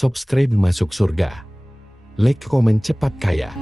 subscribe masuk surga. Like, komen cepat kaya.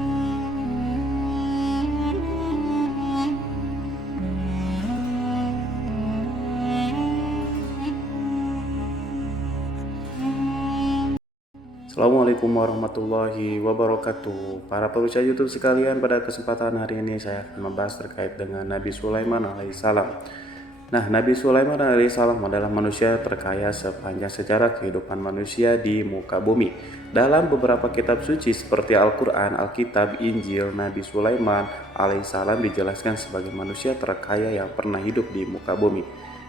Assalamualaikum warahmatullahi wabarakatuh. Para pemirsa YouTube sekalian, pada kesempatan hari ini saya akan membahas terkait dengan Nabi Sulaiman alaihissalam. Nah, Nabi Sulaiman alaihissalam adalah manusia terkaya sepanjang sejarah kehidupan manusia di muka bumi. Dalam beberapa kitab suci seperti Al-Quran, Alkitab, Injil, Nabi Sulaiman alaihissalam dijelaskan sebagai manusia terkaya yang pernah hidup di muka bumi.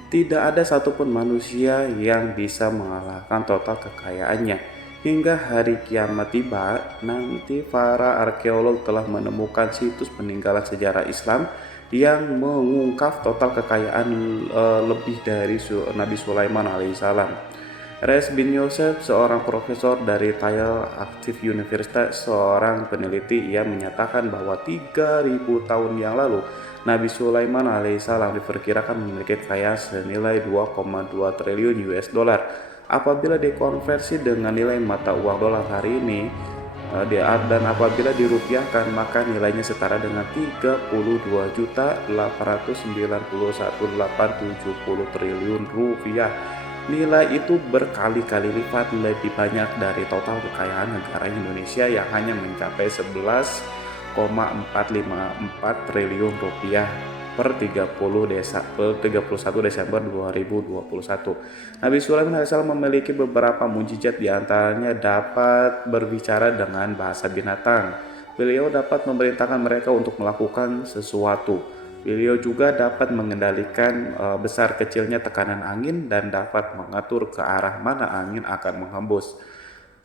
Tidak ada satupun manusia yang bisa mengalahkan total kekayaannya. Hingga hari kiamat tiba, nanti para arkeolog telah menemukan situs peninggalan sejarah Islam yang mengungkap total kekayaan lebih dari Nabi Sulaiman alaihissalam. Reis bin Yosef, seorang profesor dari Tyre Active University, seorang peneliti, ia menyatakan bahwa 3000 tahun yang lalu Nabi Sulaiman alaihissalam diperkirakan memiliki kekayaan senilai 2,2 triliun US dollar. Apabila dikonversi dengan nilai mata uang dolar hari ini dan apabila dirupiahkan, maka nilainya setara dengan 32.891.870 triliun rupiah. Nilai itu berkali-kali lipat lebih banyak dari total kekayaan negara Indonesia yang hanya mencapai 11,454 triliun rupiah per 31 Desember 2021. Nabi Sulaiman AS memiliki beberapa mukjizat, diantaranya dapat berbicara dengan bahasa binatang. Beliau dapat memerintahkan mereka untuk melakukan sesuatu. Beliau juga dapat mengendalikan besar kecilnya tekanan angin dan dapat mengatur ke arah mana angin akan menghembus.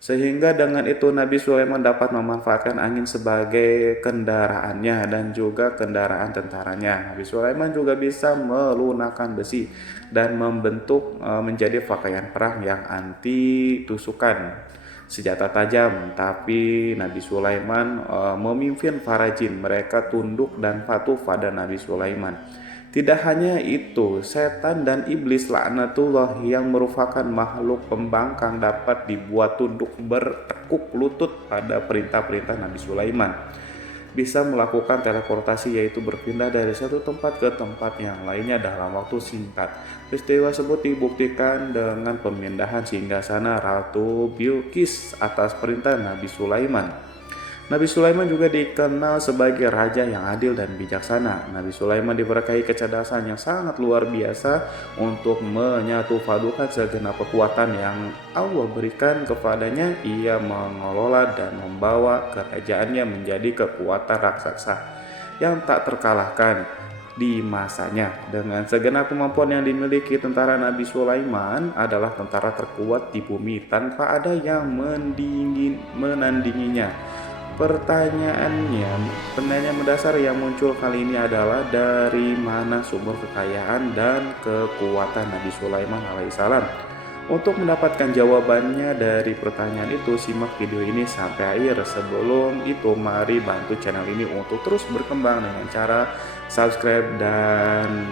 Sehingga dengan itu Nabi Sulaiman dapat memanfaatkan angin sebagai kendaraannya dan juga kendaraan tentaranya. Nabi Sulaiman juga bisa melunakkan besi dan membentuk menjadi pakaian perang yang anti tusukan, senjata tajam. Tapi Nabi Sulaiman memimpin para jin, mereka tunduk dan patuh pada Nabi Sulaiman. Tidak hanya itu, setan dan iblis laknatullah yang merupakan makhluk pembangkang dapat dibuat tunduk bertekuk lutut pada perintah-perintah Nabi Sulaiman. Bisa melakukan teleportasi, yaitu berpindah dari satu tempat ke tempat yang lainnya dalam waktu singkat. Peristiwa tersebut dibuktikan dengan pemindahan singgasana Ratu Bilqis atas perintah Nabi Sulaiman. Nabi Sulaiman juga dikenal sebagai raja yang adil dan bijaksana. Nabi Sulaiman diberkahi kecerdasan yang sangat luar biasa untuk menyatupadukan segenap kekuatan yang Allah berikan kepadanya. Ia mengelola dan membawa kerajaannya menjadi kekuatan raksasa yang tak terkalahkan di masanya. Dengan segenap kemampuan yang dimiliki, tentara Nabi Sulaiman adalah tentara terkuat di bumi tanpa ada yang menandinginya. Pertanyaan mendasar yang muncul kali ini adalah dari mana sumber kekayaan dan kekuatan Nabi Sulaiman alaihissalam? Untuk mendapatkan jawabannya dari pertanyaan itu, simak video ini sampai akhir. Sebelum itu, mari bantu channel ini untuk terus berkembang dengan cara subscribe dan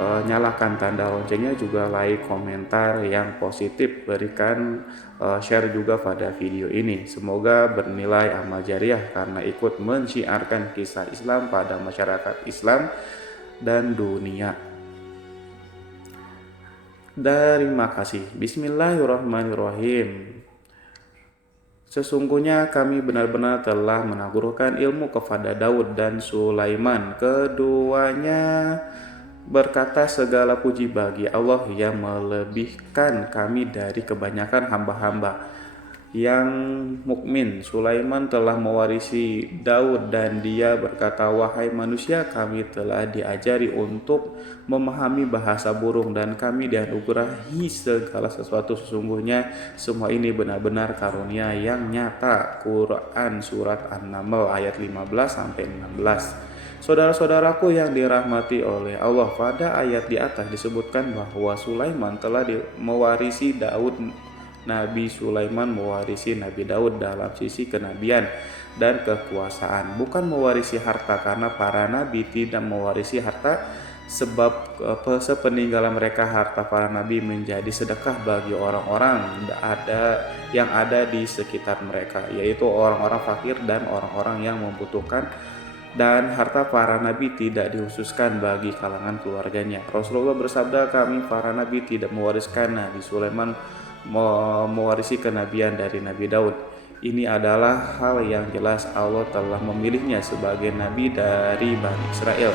nyalakan tanda loncengnya, juga like, komentar yang positif, berikan share juga pada video ini. Semoga bernilai amal jariah karena ikut mensiarkan kisah Islam pada masyarakat Islam dan dunia. Terima kasih. Bismillahirrahmanirrahim. Sesungguhnya kami benar-benar telah menaburkan ilmu kepada Daud dan Sulaiman. Keduanya berkata, segala puji bagi Allah yang melebihkan kami dari kebanyakan hamba-hamba yang mukmin. Sulaiman telah mewarisi Daud dan dia berkata, wahai manusia, kami telah diajari untuk memahami bahasa burung dan kami dianugerahi segala sesuatu. Sesungguhnya semua ini benar-benar karunia yang nyata. Quran Surat An-Naml ayat 15-16. Saudara-saudaraku yang dirahmati oleh Allah, pada ayat di atas disebutkan bahwa Sulaiman telah mewarisi Daud. Nabi Sulaiman mewarisi Nabi Daud dalam sisi kenabian dan kekuasaan, bukan mewarisi harta, karena para nabi tidak mewarisi harta sebab sepeninggalan mereka harta para nabi menjadi sedekah bagi orang-orang yang ada di sekitar mereka, yaitu orang-orang fakir dan orang-orang yang membutuhkan, dan harta para nabi tidak dikhususkan bagi kalangan keluarganya. Rasulullah bersabda, kami para nabi tidak mewariskan Nabi Sulaiman mewarisi kenabian dari Nabi Daud. Ini adalah hal yang jelas Allah telah memilihnya sebagai nabi dari Bani Israel.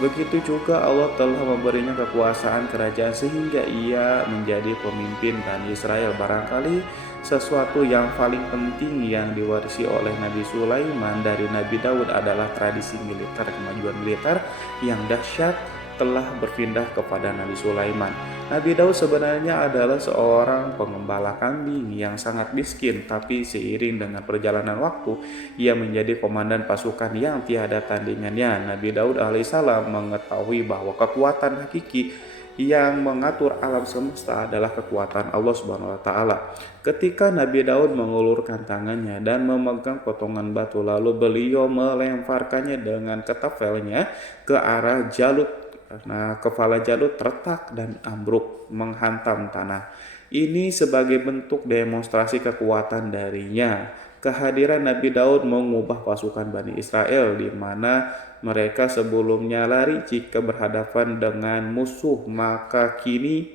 Begitu juga Allah telah memberinya kekuasaan kerajaan sehingga ia menjadi pemimpin Bani Israel. Barangkali sesuatu yang paling penting yang diwarisi oleh Nabi Sulaiman dari Nabi Daud adalah tradisi militer. Kemajuan militer yang dahsyat telah berpindah kepada Nabi Sulaiman. Nabi Daud sebenarnya adalah seorang pengembala kambing yang sangat miskin, tapi seiring dengan perjalanan waktu, ia menjadi komandan pasukan yang tiada tandingannya. Nabi Daud alaihissalam mengetahui bahwa kekuatan hakiki yang mengatur alam semesta adalah kekuatan Allah Subhanahu wa taala. Ketika Nabi Daud mengulurkan tangannya dan memegang potongan batu, lalu beliau melemparkannya dengan ketapelnya ke arah Jalut. Nah, kepala Jalut retak dan ambruk menghantam tanah. Ini sebagai bentuk demonstrasi kekuatan darinya. Kehadiran Nabi Daud mengubah pasukan Bani Israel di mana mereka sebelumnya lari jika berhadapan dengan musuh, maka kini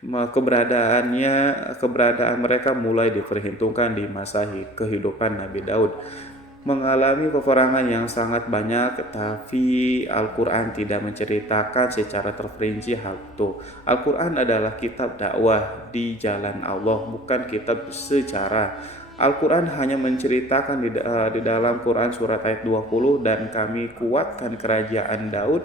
keberadaan mereka mulai diperhitungkan di masa kehidupan Nabi Daud. Mengalami peperangan yang sangat banyak, tapi Al-Quran tidak menceritakan secara terperinci hal itu. Al-Quran adalah kitab dakwah di jalan Allah, bukan kitab sejarah. Al-Quran hanya menceritakan di dalam Quran surat ayat 20, dan kami kuatkan kerajaan Daud.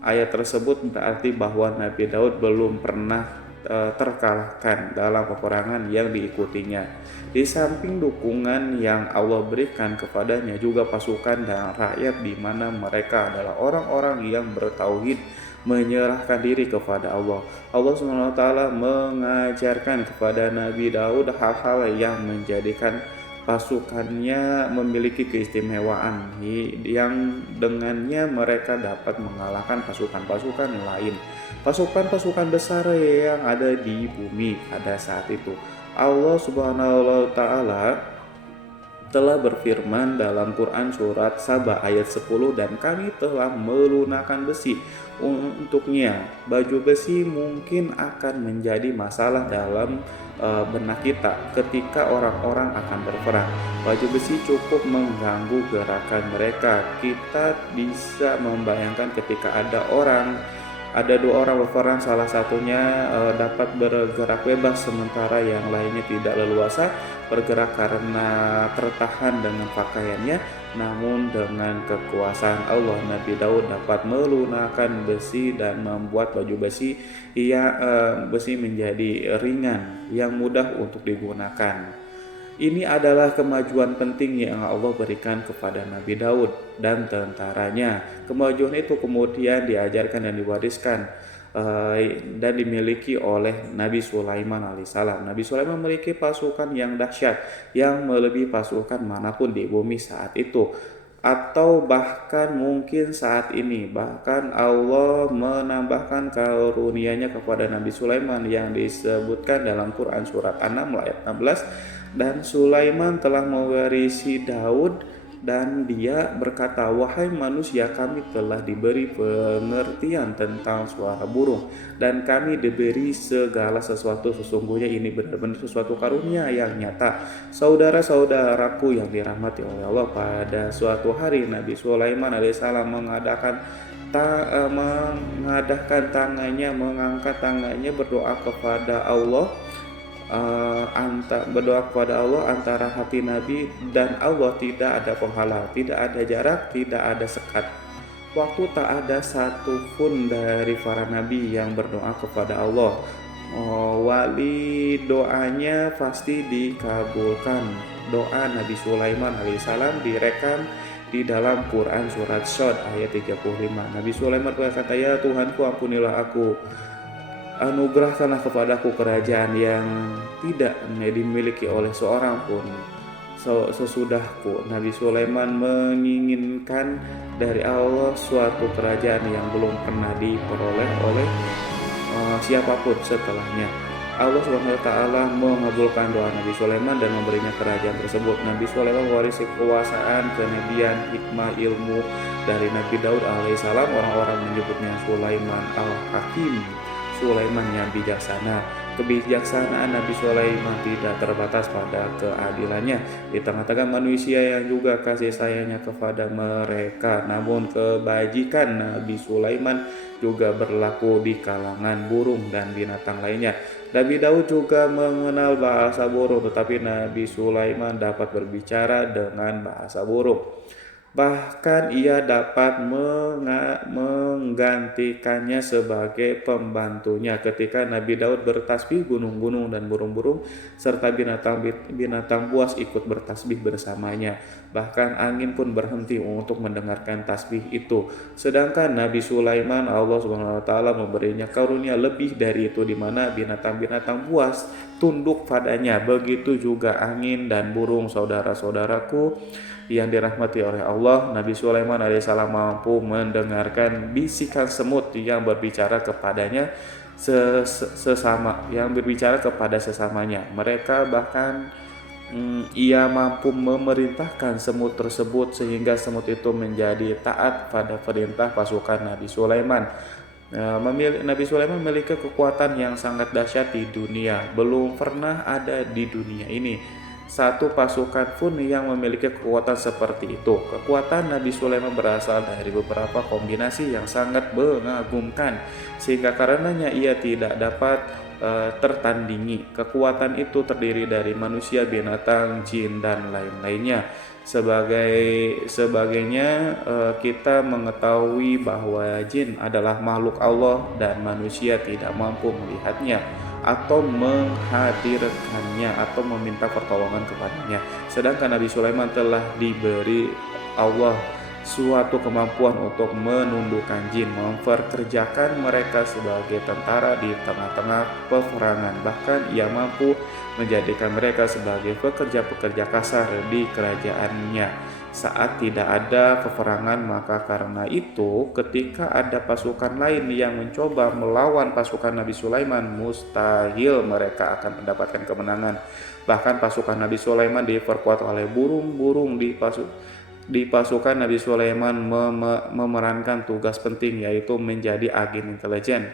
Ayat tersebut berarti bahwa Nabi Daud belum pernah terkalahkan dalam peperangan yang diikutinya. Di samping dukungan yang Allah berikan kepadanya, juga pasukan dan rakyat di mana mereka adalah orang-orang yang bertauhid, menyerahkan diri kepada Allah. Allah SWT mengajarkan kepada Nabi Daud hal-hal yang menjadikan pasukannya memiliki keistimewaan yang dengannya mereka dapat mengalahkan pasukan-pasukan lain, pasukan-pasukan besar yang ada di bumi pada saat itu. Allah Subhanahu wa taala telah berfirman dalam Quran surat Saba ayat 10, dan kami telah melunakkan besi untuknya. Baju besi mungkin akan menjadi masalah dalam benak kita ketika orang-orang akan berperang. Baju besi cukup mengganggu gerakan mereka. Kita bisa membayangkan ketika ada dua orang berperang, salah satunya dapat bergerak bebas sementara yang lainnya tidak leluasa bergerak karena tertahan dengan pakaiannya. Namun dengan kekuasaan Allah, Nabi Daud dapat melunakkan besi dan membuat baju besi menjadi ringan yang mudah untuk digunakan. Ini adalah kemajuan penting yang Allah berikan kepada Nabi Daud dan tentaranya. Kemajuan itu kemudian diajarkan dan diwariskan dan dimiliki oleh Nabi Sulaiman alaihissalam. Nabi Sulaiman memiliki pasukan yang dahsyat yang melebihi pasukan manapun di bumi saat itu, atau bahkan mungkin saat ini. Bahkan Allah menambahkan karunia-Nya kepada Nabi Sulaiman yang disebutkan dalam Quran surat An-Naml ayat 16. Dan Sulaiman telah mewarisi Daud, dan dia berkata, wahai manusia, kami telah diberi pengertian tentang suara burung, dan kami diberi segala sesuatu. Sesungguhnya ini benar-benar sesuatu karunia yang nyata. Saudara-saudaraku yang dirahmati oleh Allah, pada suatu hari Nabi Sulaiman alaihissalam mengangkat tangannya berdoa kepada Allah. Berdoa kepada Allah antara hati Nabi dan Allah tidak ada penghalang, tidak ada jarak, tidak ada sekat. Waktu tak ada satu pun dari para nabi yang berdoa kepada Allah. Wali doanya pasti dikabulkan. Doa Nabi Sulaiman alaihissalam direkam di dalam Quran surat Shad ayat 35. Nabi Sulaiman berkata, ya Tuhanku, ampunilah aku, anugerahkanlah kepadaku kerajaan yang tidak dimiliki oleh seorang pun, Sesudahku, Nabi Sulaiman menginginkan dari Allah suatu kerajaan yang belum pernah diperoleh oleh siapapun setelahnya. Allah Subhanahu wa taala mengabulkan doa Nabi Sulaiman dan memberinya kerajaan tersebut. Nabi Sulaiman mewarisi kekuasaan, kenabian, hikmah, ilmu dari Nabi Daud alaihissalam. Orang-orang menyebutnya Sulaiman al-Hakim, Sulaiman yang bijaksana. Kebijaksanaan Nabi Sulaiman tidak terbatas pada keadilannya di tengah-tengah manusia yang juga kasih sayangnya kepada mereka. Namun kebajikan Nabi Sulaiman juga berlaku di kalangan burung dan binatang lainnya. Nabi Daud juga mengenal bahasa burung, tetapi Nabi Sulaiman dapat berbicara dengan bahasa burung. Bahkan ia dapat menggantikannya sebagai pembantunya ketika Nabi Daud bertasbih, gunung-gunung dan burung-burung serta binatang buas ikut bertasbih bersamanya. Bahkan angin pun berhenti untuk mendengarkan tasbih itu. Sedangkan Nabi Sulaiman, Allah Subhanahu wa taala memberinya karunia lebih dari itu, di mana binatang-binatang buas tunduk padanya. Begitu juga angin dan burung. Saudara-saudaraku yang dirahmati oleh Allah, Nabi Sulaiman alaihissalam mampu mendengarkan bisikan semut yang berbicara kepadanya kepada sesamanya. Mereka bahkan ia mampu memerintahkan semut tersebut sehingga semut itu menjadi taat pada perintah pasukan Nabi Sulaiman. Nabi Sulaiman memiliki kekuatan yang sangat dahsyat di dunia. Belum pernah ada di dunia ini satu pasukan pun yang memiliki kekuatan seperti itu. Kekuatan Nabi Sulaiman berasal dari beberapa kombinasi yang sangat mengagumkan, sehingga karenanya ia tidak dapat tertandingi. Kekuatan itu terdiri dari manusia, binatang, jin, dan lain-lainnya. Sebagainya kita mengetahui bahwa jin adalah makhluk Allah dan manusia tidak mampu melihatnya atau menghadirkannya atau meminta pertolongan kepadanya. Sedangkan Nabi Sulaiman telah diberi Allah suatu kemampuan untuk menundukkan jin, memperkerjakan mereka sebagai tentara di tengah-tengah peperangan. Bahkan ia mampu menjadikan mereka sebagai pekerja-pekerja kasar di kerajaannya saat tidak ada peperangan. Maka karena itu ketika ada pasukan lain yang mencoba melawan pasukan Nabi Sulaiman, mustahil mereka akan mendapatkan kemenangan. Bahkan pasukan Nabi Sulaiman diperkuat oleh burung-burung. Di pasukan Nabi Sulaiman memerankan tugas penting, yaitu menjadi agen intelijen.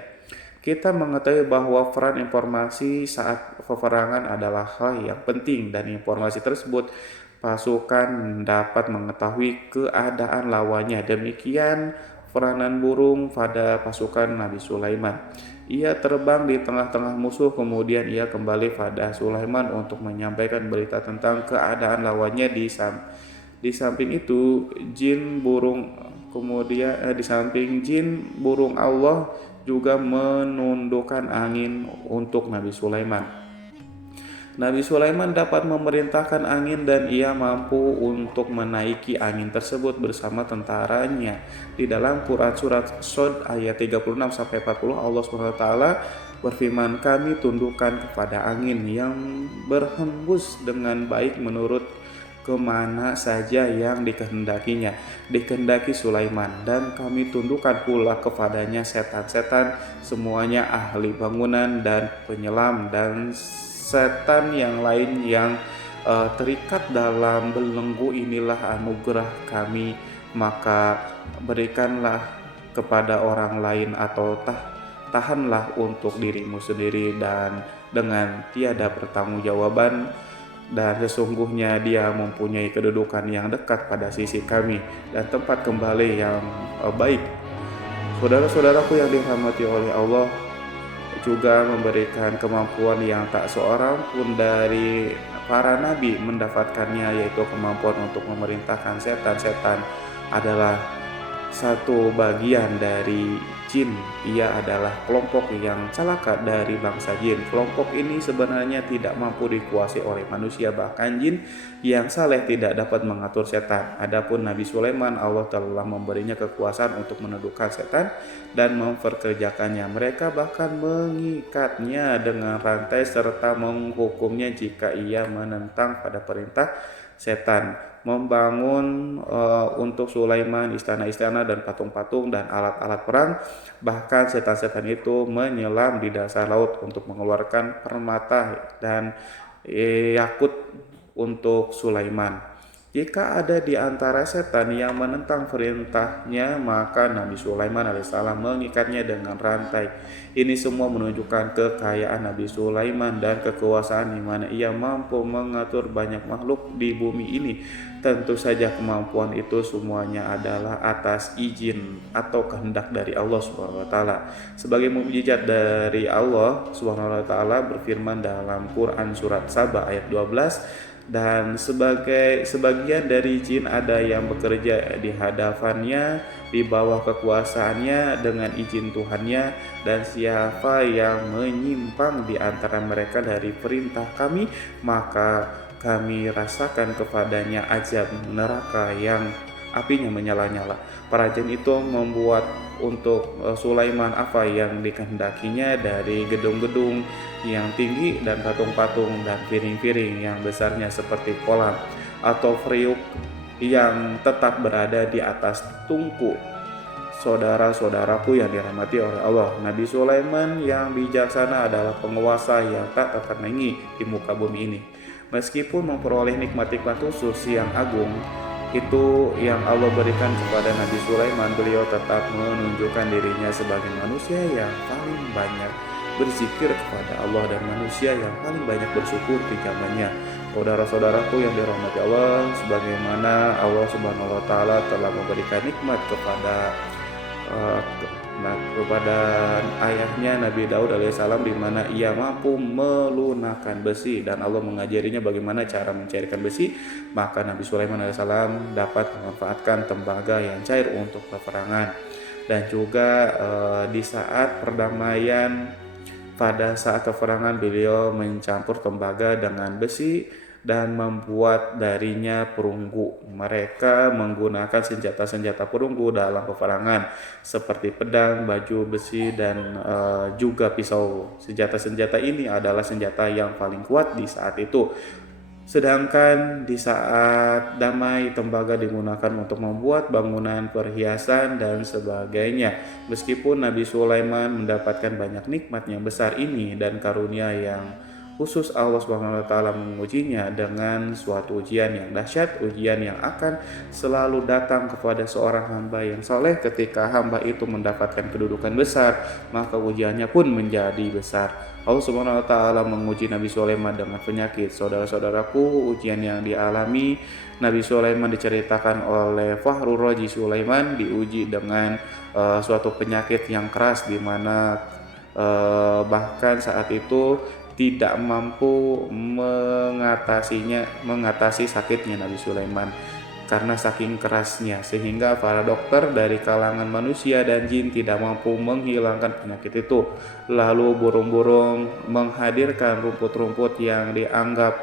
Kita mengetahui bahwa peran informasi saat peperangan adalah hal yang penting, dan informasi tersebut pasukan dapat mengetahui keadaan lawannya. Demikian peranan burung pada pasukan Nabi Sulaiman. Ia terbang di tengah-tengah musuh, kemudian ia kembali pada Sulaiman untuk menyampaikan berita tentang keadaan lawannya. Di samping itu, di samping jin, burung Allah juga menundukkan angin untuk Nabi Sulaiman. Nabi Sulaiman dapat memerintahkan angin dan ia mampu untuk menaiki angin tersebut bersama tentaranya. Di dalam Quran surat Shad ayat 36-40 Allah SWT berfirman, "Kami tundukkan kepada angin yang berhembus dengan baik menurut kemana saja yang dikehendaki Sulaiman, dan kami tundukkan pula kepadanya setan-setan, semuanya ahli bangunan dan penyelam, dan setan yang lain yang terikat dalam belenggu. Inilah anugerah kami, maka berikanlah kepada orang lain atau tahanlah untuk dirimu sendiri dan dengan tiada pertanggungjawaban, dan sesungguhnya dia mempunyai kedudukan yang dekat pada sisi kami dan tempat kembali yang baik." Saudara-saudaraku yang dirahmati oleh Allah juga memberikan kemampuan yang tak seorang pun dari para nabi mendapatkannya, yaitu kemampuan untuk memerintahkan setan. Setan adalah satu bagian dari jin. Ia adalah kelompok yang celaka dari bangsa jin. Kelompok ini sebenarnya tidak mampu dikuasai oleh manusia, bahkan jin yang saleh tidak dapat mengatur setan. Adapun Nabi Sulaiman, Allah telah memberinya kekuasaan untuk menundukkan setan dan memperkerjakannya. Mereka bahkan mengikatnya dengan rantai serta menghukumnya jika ia menentang pada perintah setan. Membangun untuk Sulaiman istana-istana dan patung-patung dan alat-alat perang. Bahkan setan-setan itu menyelam di dasar laut untuk mengeluarkan permata dan yakut untuk Sulaiman. Jika ada di antara setan yang menentang perintahnya, maka Nabi Sulaiman alaihissalam mengikatnya dengan rantai. Ini semua menunjukkan kekayaan Nabi Sulaiman dan kekuasaan di mana ia mampu mengatur banyak makhluk di bumi ini. Tentu saja kemampuan itu semuanya adalah atas izin atau kehendak dari Allah Subhanahu wa taala. Sebagai mukjizat dari Allah Subhanahu wa taala berfirman dalam Quran surat Saba ayat 12, dan sebagian dari jin ada yang bekerja di hadapannya di bawah kekuasaannya dengan izin Tuhannya, dan siapa yang menyimpang di antara mereka dari perintah kami, maka kami rasakan kepadanya azab neraka yang apinya menyala-nyala. Para jin itu membuat untuk Sulaiman apa yang dikehendakinya dari gedung-gedung yang tinggi dan patung-patung dan piring-piring yang besarnya seperti kolam atau periuk yang tetap berada di atas tungku. Saudara-saudaraku yang dirahmati oleh Allah, Nabi Sulaiman yang bijaksana adalah penguasa yang tak tertandingi di muka bumi ini. Meskipun memperoleh nikmat-nikmat khusus yang agung itu yang Allah berikan kepada Nabi Sulaiman, beliau tetap menunjukkan dirinya sebagai manusia yang paling banyak berzikir kepada Allah dan manusia yang paling banyak bersyukur di zamannya. Saudara-saudaraku yang dirahmati Allah, sebagaimana Allah Subhanahu wa taala telah memberikan nikmat kepada ayahnya Nabi Daud alaihissalam, di mana ia mampu melunakkan besi dan Allah mengajarinya bagaimana cara mencairkan besi, maka Nabi Sulaiman alaihissalam dapat memanfaatkan tembaga yang cair untuk peperangan. Dan juga di saat perdamaian, pada saat peperangan beliau mencampur tembaga dengan besi dan membuat darinya perunggu. Mereka menggunakan senjata-senjata perunggu dalam peperangan seperti pedang, baju besi, dan juga pisau. Senjata-senjata ini adalah senjata yang paling kuat di saat itu. Sedangkan di saat damai, tembaga digunakan untuk membuat bangunan, perhiasan, dan sebagainya. Meskipun Nabi Sulaiman mendapatkan banyak nikmat yang besar ini dan karunia yang khusus, Allah Subhanahu wa taala mengujinya dengan suatu ujian yang dahsyat, ujian yang akan selalu datang kepada seorang hamba yang soleh. Ketika hamba itu mendapatkan kedudukan besar, maka ujiannya pun menjadi besar. Allah Subhanahu wa taala menguji Nabi Sulaiman dengan penyakit. Saudara-saudaraku, ujian yang dialami Nabi Sulaiman diceritakan oleh Fakhrur Razi Sulaiman, diuji dengan suatu penyakit yang keras, di mana bahkan saat itu tidak mampu mengatasi sakitnya Nabi Sulaiman karena saking kerasnya, sehingga para dokter dari kalangan manusia dan jin tidak mampu menghilangkan penyakit itu. Lalu burung-burung menghadirkan rumput-rumput yang dianggap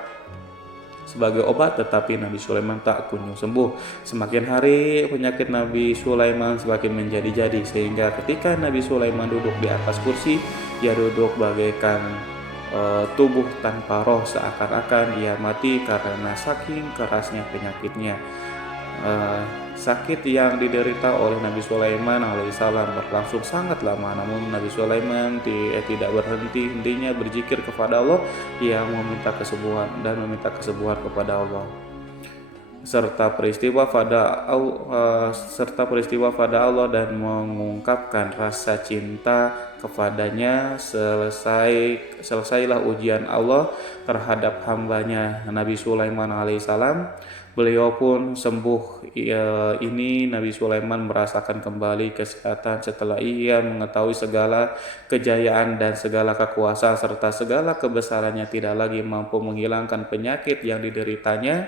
sebagai obat, tetapi Nabi Sulaiman tak kunjung sembuh. Semakin hari penyakit Nabi Sulaiman semakin menjadi-jadi, sehingga ketika Nabi Sulaiman duduk di atas kursi, ia duduk bagaikan tubuh tanpa roh, seakan-akan ia mati karena saking kerasnya penyakitnya. Sakit yang diderita oleh Nabi Sulaiman alaihissalam berlangsung sangat lama, namun Nabi Sulaiman tidak berhenti-hentinya berzikir kepada Allah yang meminta kesembuhan kepada Allah, serta peristiwa pada Allah dan mengungkapkan rasa cinta kepadanya. Selesailah ujian Allah terhadap hambanya Nabi Sulaiman alaihissalam. Beliau pun sembuh. Ini Nabi Sulaiman merasakan kembali kesehatan setelah ia mengetahui segala kejayaan dan segala kekuasaan serta segala kebesarannya tidak lagi mampu menghilangkan penyakit yang dideritanya.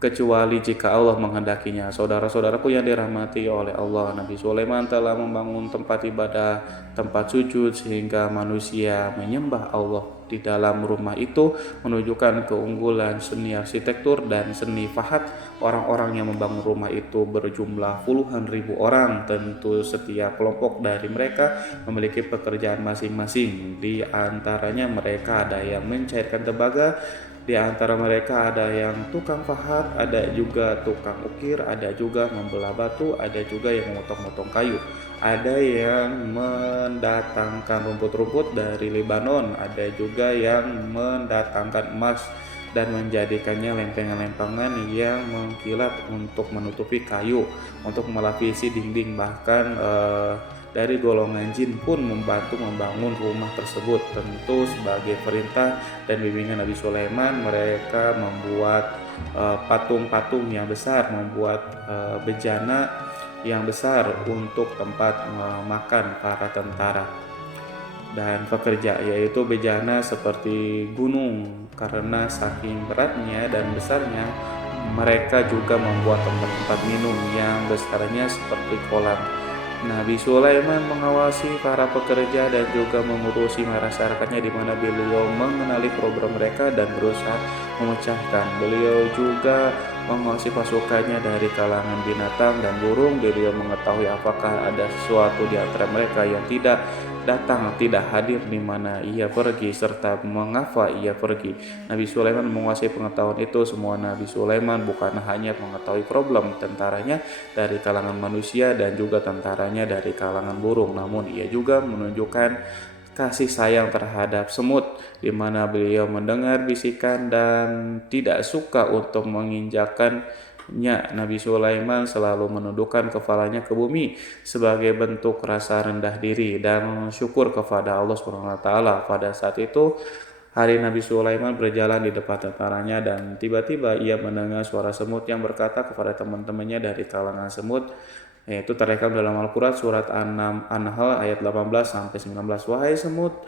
kecuali jika Allah menghendakinya. Saudara-saudaraku yang dirahmati oleh Allah, Nabi Sulaiman telah membangun tempat ibadah, tempat sujud sehingga manusia menyembah Allah di dalam rumah itu, menunjukkan keunggulan seni arsitektur dan seni fahat orang-orang yang membangun rumah itu berjumlah puluhan ribu orang. Tentu setiap kelompok dari mereka memiliki pekerjaan masing-masing. Di antaranya mereka ada yang mencairkan tembaga, di antara mereka ada yang tukang pahat, ada juga tukang ukir, ada juga membelah batu, ada juga yang memotong-motong kayu, ada yang mendatangkan rumput-rumput dari Lebanon, ada juga yang mendatangkan emas dan menjadikannya lempengan-lempengan yang mengkilat untuk menutupi kayu, untuk melapisi dinding. Bahkan dari golongan jin pun membantu membangun rumah tersebut. Tentu sebagai perintah dan bimbingan Nabi Sulaiman, mereka membuat patung-patung yang besar, membuat bejana yang besar untuk tempat makan para tentara dan pekerja, yaitu bejana seperti gunung. Karena saking beratnya dan besarnya, mereka juga membuat tempat-tempat minum yang besarnya seperti kolam. Nabi Sulaiman mengawasi para pekerja dan juga mengurusi masyarakatnya, di mana beliau mengenali program mereka dan berusaha memecahkan. Beliau juga mengawasi pasukannya dari kalangan binatang dan burung. Beliau mengetahui apakah ada sesuatu di antara mereka yang tidak datang, tidak hadir, di mana ia pergi, serta mengapa ia pergi. Nabi Sulaiman menguasai pengetahuan itu. Semua Nabi Sulaiman bukan hanya mengetahui problem tentaranya dari kalangan manusia dan juga tentaranya dari kalangan burung, namun ia juga menunjukkan kasih sayang terhadap semut, di mana beliau mendengar bisikan dan tidak suka untuk menginjakkan. Nabi Sulaiman selalu menundukkan kepalanya ke bumi sebagai bentuk rasa rendah diri dan syukur kepada Allah Subhanahu wa taala. Pada saat itu, hari Nabi Sulaiman berjalan di depan tentaranya dan tiba-tiba ia mendengar suara semut yang berkata kepada teman-temannya dari kalangan semut, yaitu terrekam dalam Al-Quran surat An-Nahl ayat 18 sampai 19. Wahai semut,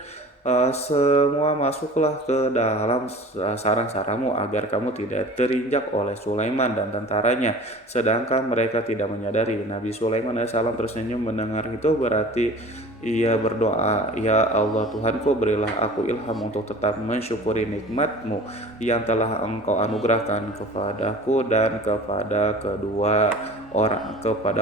semua masuklah ke dalam sarang-sarangmu agar kamu tidak terinjak oleh Sulaiman dan tentaranya, sedangkan mereka tidak menyadari. Nabi Sulaiman alaihissalam tersenyum mendengar itu, berarti ia berdoa, ya Allah Tuhanku, berilah aku ilham untuk tetap mensyukuri nikmat-Mu yang telah Engkau anugerahkan kepadaku dan kepada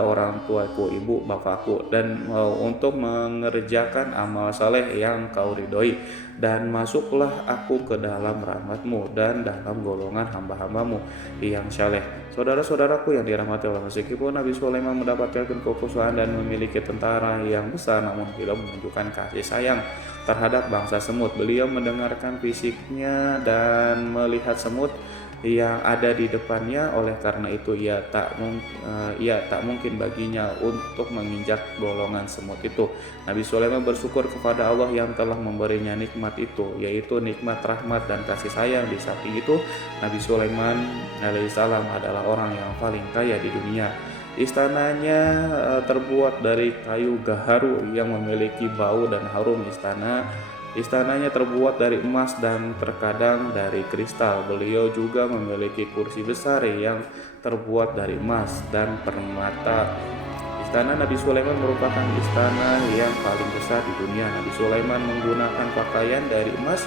orang tuaku, ibu bapakku, dan untuk mengerjakan amal saleh yang Kau ridhoi, dan masuklah aku ke dalam rahmat-Mu dan dalam golongan hamba-hamba-Mu yang saleh. Saudara-saudaraku yang dirahmati Allah, meskipun Nabi Sulaiman mendapatkan kekuasaan dan memiliki tentara yang besar, namun beliau menunjukkan kasih sayang terhadap bangsa semut. Beliau mendengarkan fisiknya dan melihat semut yang ada di depannya. Oleh karena itu ia tak mungkin baginya untuk menginjak golongan semut itu. Nabi Sulaiman bersyukur kepada Allah yang telah memberinya nikmat itu, yaitu nikmat rahmat dan kasih sayang. Di samping itu, Nabi Sulaiman alaihissalam adalah orang yang paling kaya di dunia. Istananya terbuat dari kayu gaharu yang memiliki bau dan harum. Istananya terbuat dari emas dan terkadang dari kristal. Beliau juga memiliki kursi besar yang terbuat dari emas dan permata. Istana Nabi Sulaiman merupakan istana yang paling besar di dunia. Nabi Sulaiman menggunakan pakaian dari emas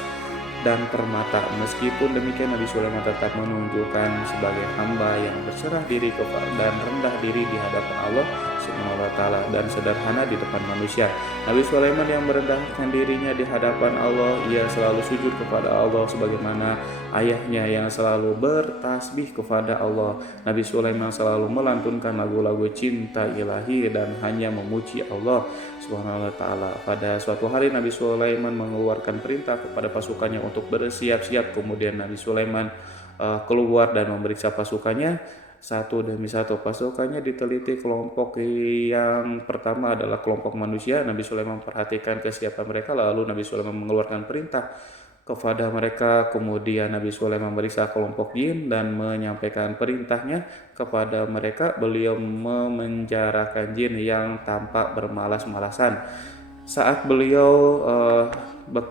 dan permata. Meskipun demikian, Nabi Sulaiman tetap menunjukkan sebagai hamba yang berserah diri dan rendah diri di hadapan Allah Subhanahu wa taala dan sederhana di depan manusia. Nabi Sulaiman yang merendahkan dirinya di hadapan Allah, ia selalu sujud kepada Allah sebagaimana ayahnya yang selalu bertasbih kepada Allah. Nabi Sulaiman selalu melantunkan lagu-lagu cinta ilahi dan hanya memuji Allah Subhanahu wa taala. Pada suatu hari Nabi Sulaiman mengeluarkan perintah kepada pasukannya untuk bersiap-siap. Kemudian Nabi Sulaiman keluar dan memeriksa pasukannya satu demi satu. Pasukannya diteliti. Kelompok yang pertama adalah kelompok manusia. Nabi Sulaiman memperhatikan kesiapan mereka, lalu Nabi Sulaiman mengeluarkan perintah kepada mereka. Kemudian Nabi Sulaiman memeriksa kelompok jin dan menyampaikan perintahnya kepada mereka. Beliau memenjarakan jin yang tampak bermalas-malasan. Saat beliau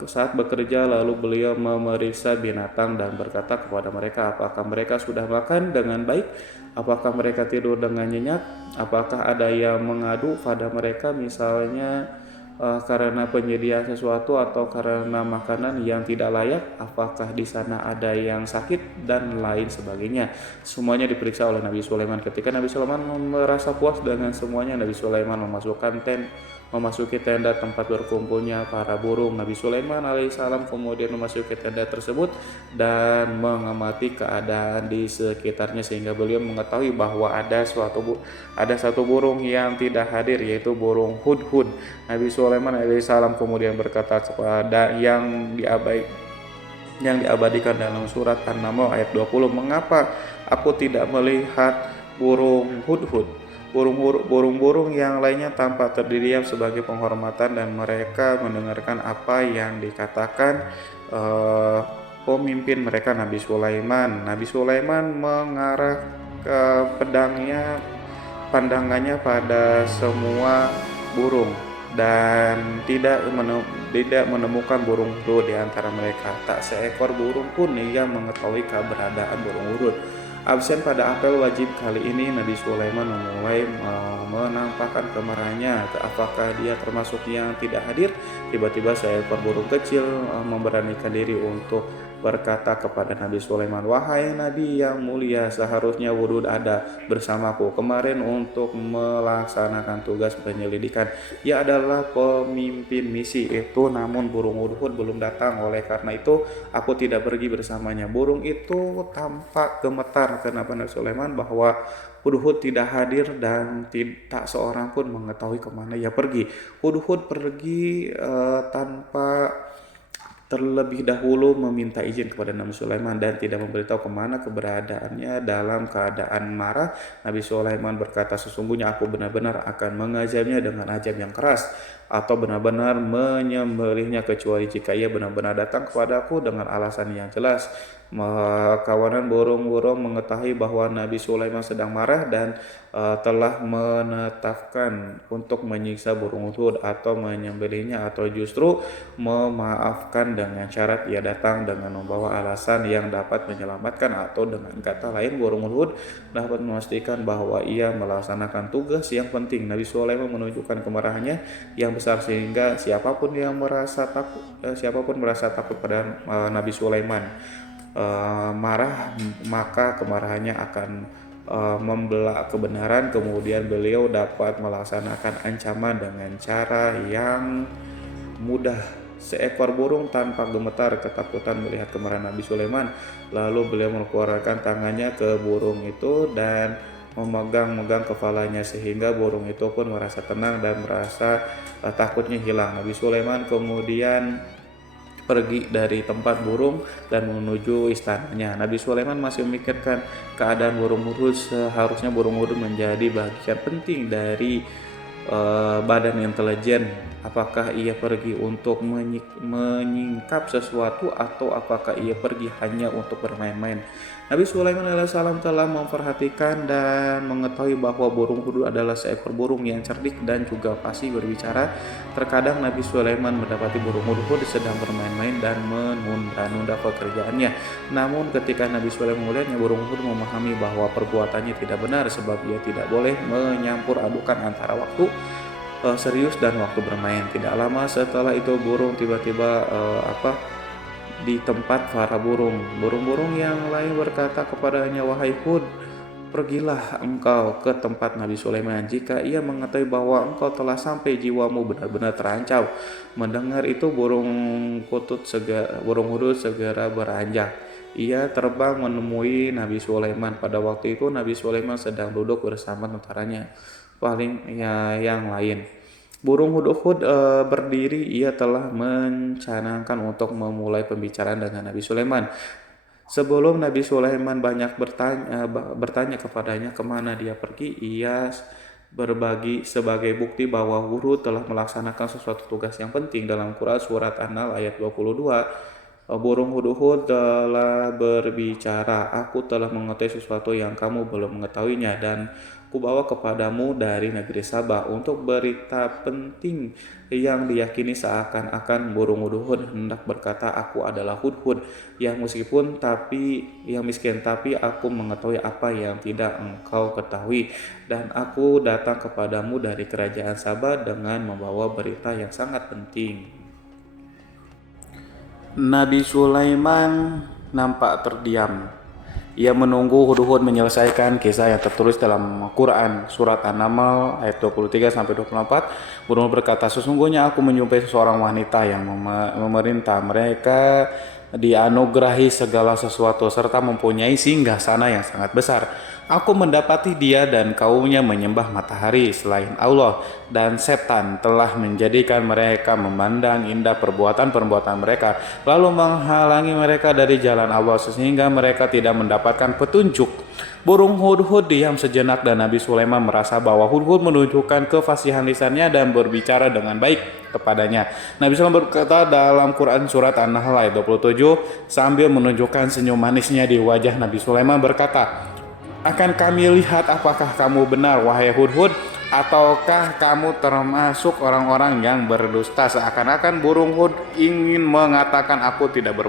saat bekerja lalu beliau memeriksa binatang dan berkata kepada mereka, apakah mereka sudah makan dengan baik? Apakah mereka tidur dengan nyenyak? Apakah ada yang mengadu pada mereka misalnya karena penyediaan sesuatu atau karena makanan yang tidak layak? Apakah di sana ada yang sakit dan lain sebagainya? Semuanya diperiksa oleh Nabi Sulaiman. Ketika Nabi Sulaiman merasa puas dengan semuanya, Nabi Sulaiman memasuki tenda tempat berkumpulnya para burung. Nabi Sulaiman alaihissalam kemudian memasuki tenda tersebut dan mengamati keadaan di sekitarnya sehingga beliau mengetahui bahwa ada satu burung yang tidak hadir, yaitu burung hudhud. Nabi Sulaiman alaihissalam kemudian berkata kepada yang diabadikan dalam surat An-Naml ayat 20, mengapa aku tidak melihat burung hudhud? Burung-burung yang lainnya tampak terdiam sebagai penghormatan dan mereka mendengarkan apa yang dikatakan pemimpin mereka Nabi Sulaiman. Nabi Sulaiman mengarah ke pandangannya pada semua burung dan tidak menemukan burung hudhud di antara mereka. Tak seekor burung pun yang mengetahui keberadaan burung hudhud. Absen pada apel wajib kali ini, Nabi Sulaiman memulai menampakkan kemarahannya. Apakah dia termasuk yang tidak hadir? Tiba-tiba seekor burung kecil memberanikan diri untuk berkata kepada Nabi Sulaiman, wahai Nabi yang mulia, seharusnya hudhud ada bersamaku kemarin untuk melaksanakan tugas penyelidikan. Ia adalah pemimpin misi itu, namun burung hudhud belum datang. Oleh karena itu aku tidak pergi bersamanya. Burung itu tampak gemetar karena Nabi Sulaiman bahwa hudhud tidak hadir dan tak seorang pun mengetahui kemana ia pergi. Hudhud pergi tanpa terlebih dahulu meminta izin kepada Nabi Sulaiman dan tidak memberitahu kemana keberadaannya. Dalam keadaan marah, Nabi Sulaiman berkata, sesungguhnya aku benar-benar akan mengazabnya dengan azab yang keras atau benar-benar menyembelihnya kecuali jika ia benar-benar datang kepadaku dengan alasan yang jelas. Kawanan burung-burung mengetahui bahwa Nabi Sulaiman sedang marah dan telah menetapkan untuk menyiksa burung hudhud atau menyembelihnya atau justru memaafkan dengan syarat ia datang dengan membawa alasan yang dapat menyelamatkan, atau dengan kata lain burung hudhud dapat memastikan bahwa ia melaksanakan tugas yang penting. Nabi Sulaiman menunjukkan kemarahannya yang besar sehingga siapapun merasa takut pada Nabi Sulaiman marah, maka kemarahannya akan membelak kebenaran. Kemudian beliau dapat melaksanakan ancaman dengan cara yang mudah. Seekor burung tanpa gemetar ketakutan melihat kemarahan Nabi Sulaiman. Lalu beliau mengeluarkan tangannya ke burung itu dan memegang kepalanya sehingga burung itu pun merasa tenang dan merasa takutnya hilang. Nabi Sulaiman kemudian pergi dari tempat burung dan menuju istananya. Nabi Sulaiman masih memikirkan keadaan burung hudhud. Seharusnya burung hudhud menjadi bagian penting dari badan intelijen. Apakah ia pergi untuk menyingkap sesuatu atau apakah ia pergi hanya untuk bermain-main? Nabi Sulaiman alaihissalam telah memperhatikan dan mengetahui bahwa burung hudhud adalah seekor burung yang cerdik dan juga fasih berbicara. Terkadang Nabi Sulaiman mendapati burung hudhud sedang bermain-main dan menunda-nunda pekerjaannya. Namun ketika Nabi Sulaiman melihatnya, burung hudhud memahami bahwa perbuatannya tidak benar sebab ia tidak boleh menyampur adukan antara waktu serius dan waktu bermain. Tidak lama setelah itu burung tiba-tiba di tempat para burung-burung yang lain berkata kepadanya, wahai Hud, pergilah engkau ke tempat Nabi Sulaiman. Jika ia mengetahui bahwa engkau telah sampai, jiwamu benar-benar terancam. Mendengar itu burung hudhud segera beranjak. Ia terbang menemui Nabi Sulaiman. Pada waktu itu Nabi Sulaiman sedang duduk bersama tentaranya yang lain. Burung hudhud berdiri. Ia telah mencanangkan untuk memulai pembicaraan dengan Nabi Sulaiman. Sebelum Nabi Sulaiman banyak bertanya kepadanya kemana dia pergi, ia berbagi sebagai bukti bahwa hudhud telah melaksanakan sesuatu tugas yang penting. Dalam Quran surat An-Nahl ayat 22, Burung hudhud telah berbicara, aku telah mengetahui sesuatu yang kamu belum mengetahuinya, dan kubawa kepadamu dari negeri Sabah untuk berita penting yang diyakini seakan-akan burung hudhud hendak berkata, aku adalah hudhud yang yang miskin, tapi aku mengetahui apa yang tidak engkau ketahui, dan aku datang kepadamu dari kerajaan Sabah dengan membawa berita yang sangat penting. Nabi Sulaiman nampak terdiam. Ia menunggu hudhud menyelesaikan kisah yang tertulis dalam Quran surat An-Naml ayat 23 sampai 24. Hudhud berkata, sesungguhnya aku menjumpai seorang wanita yang memerintah mereka dianugerahi segala sesuatu serta mempunyai singgasana yang sangat besar. Aku mendapati dia dan kaumnya menyembah matahari selain Allah, dan setan telah menjadikan mereka memandang indah perbuatan-perbuatan mereka, lalu menghalangi mereka dari jalan Allah sehingga mereka tidak mendapatkan petunjuk. Burung hudhud diam sejenak dan Nabi Sulaiman merasa bahwa hudhud menunjukkan kefasihan lisannya dan berbicara dengan baik kepadanya. Nabi Sulaiman berkata dalam Quran surat An-Nahl ayat 27 sambil menunjukkan senyum manisnya di wajah Nabi Sulaiman berkata, akan kami lihat apakah kamu benar wahai hudhud, ataukah kamu termasuk orang-orang yang berdusta. Seakan-akan burung hud ingin mengatakan aku tidak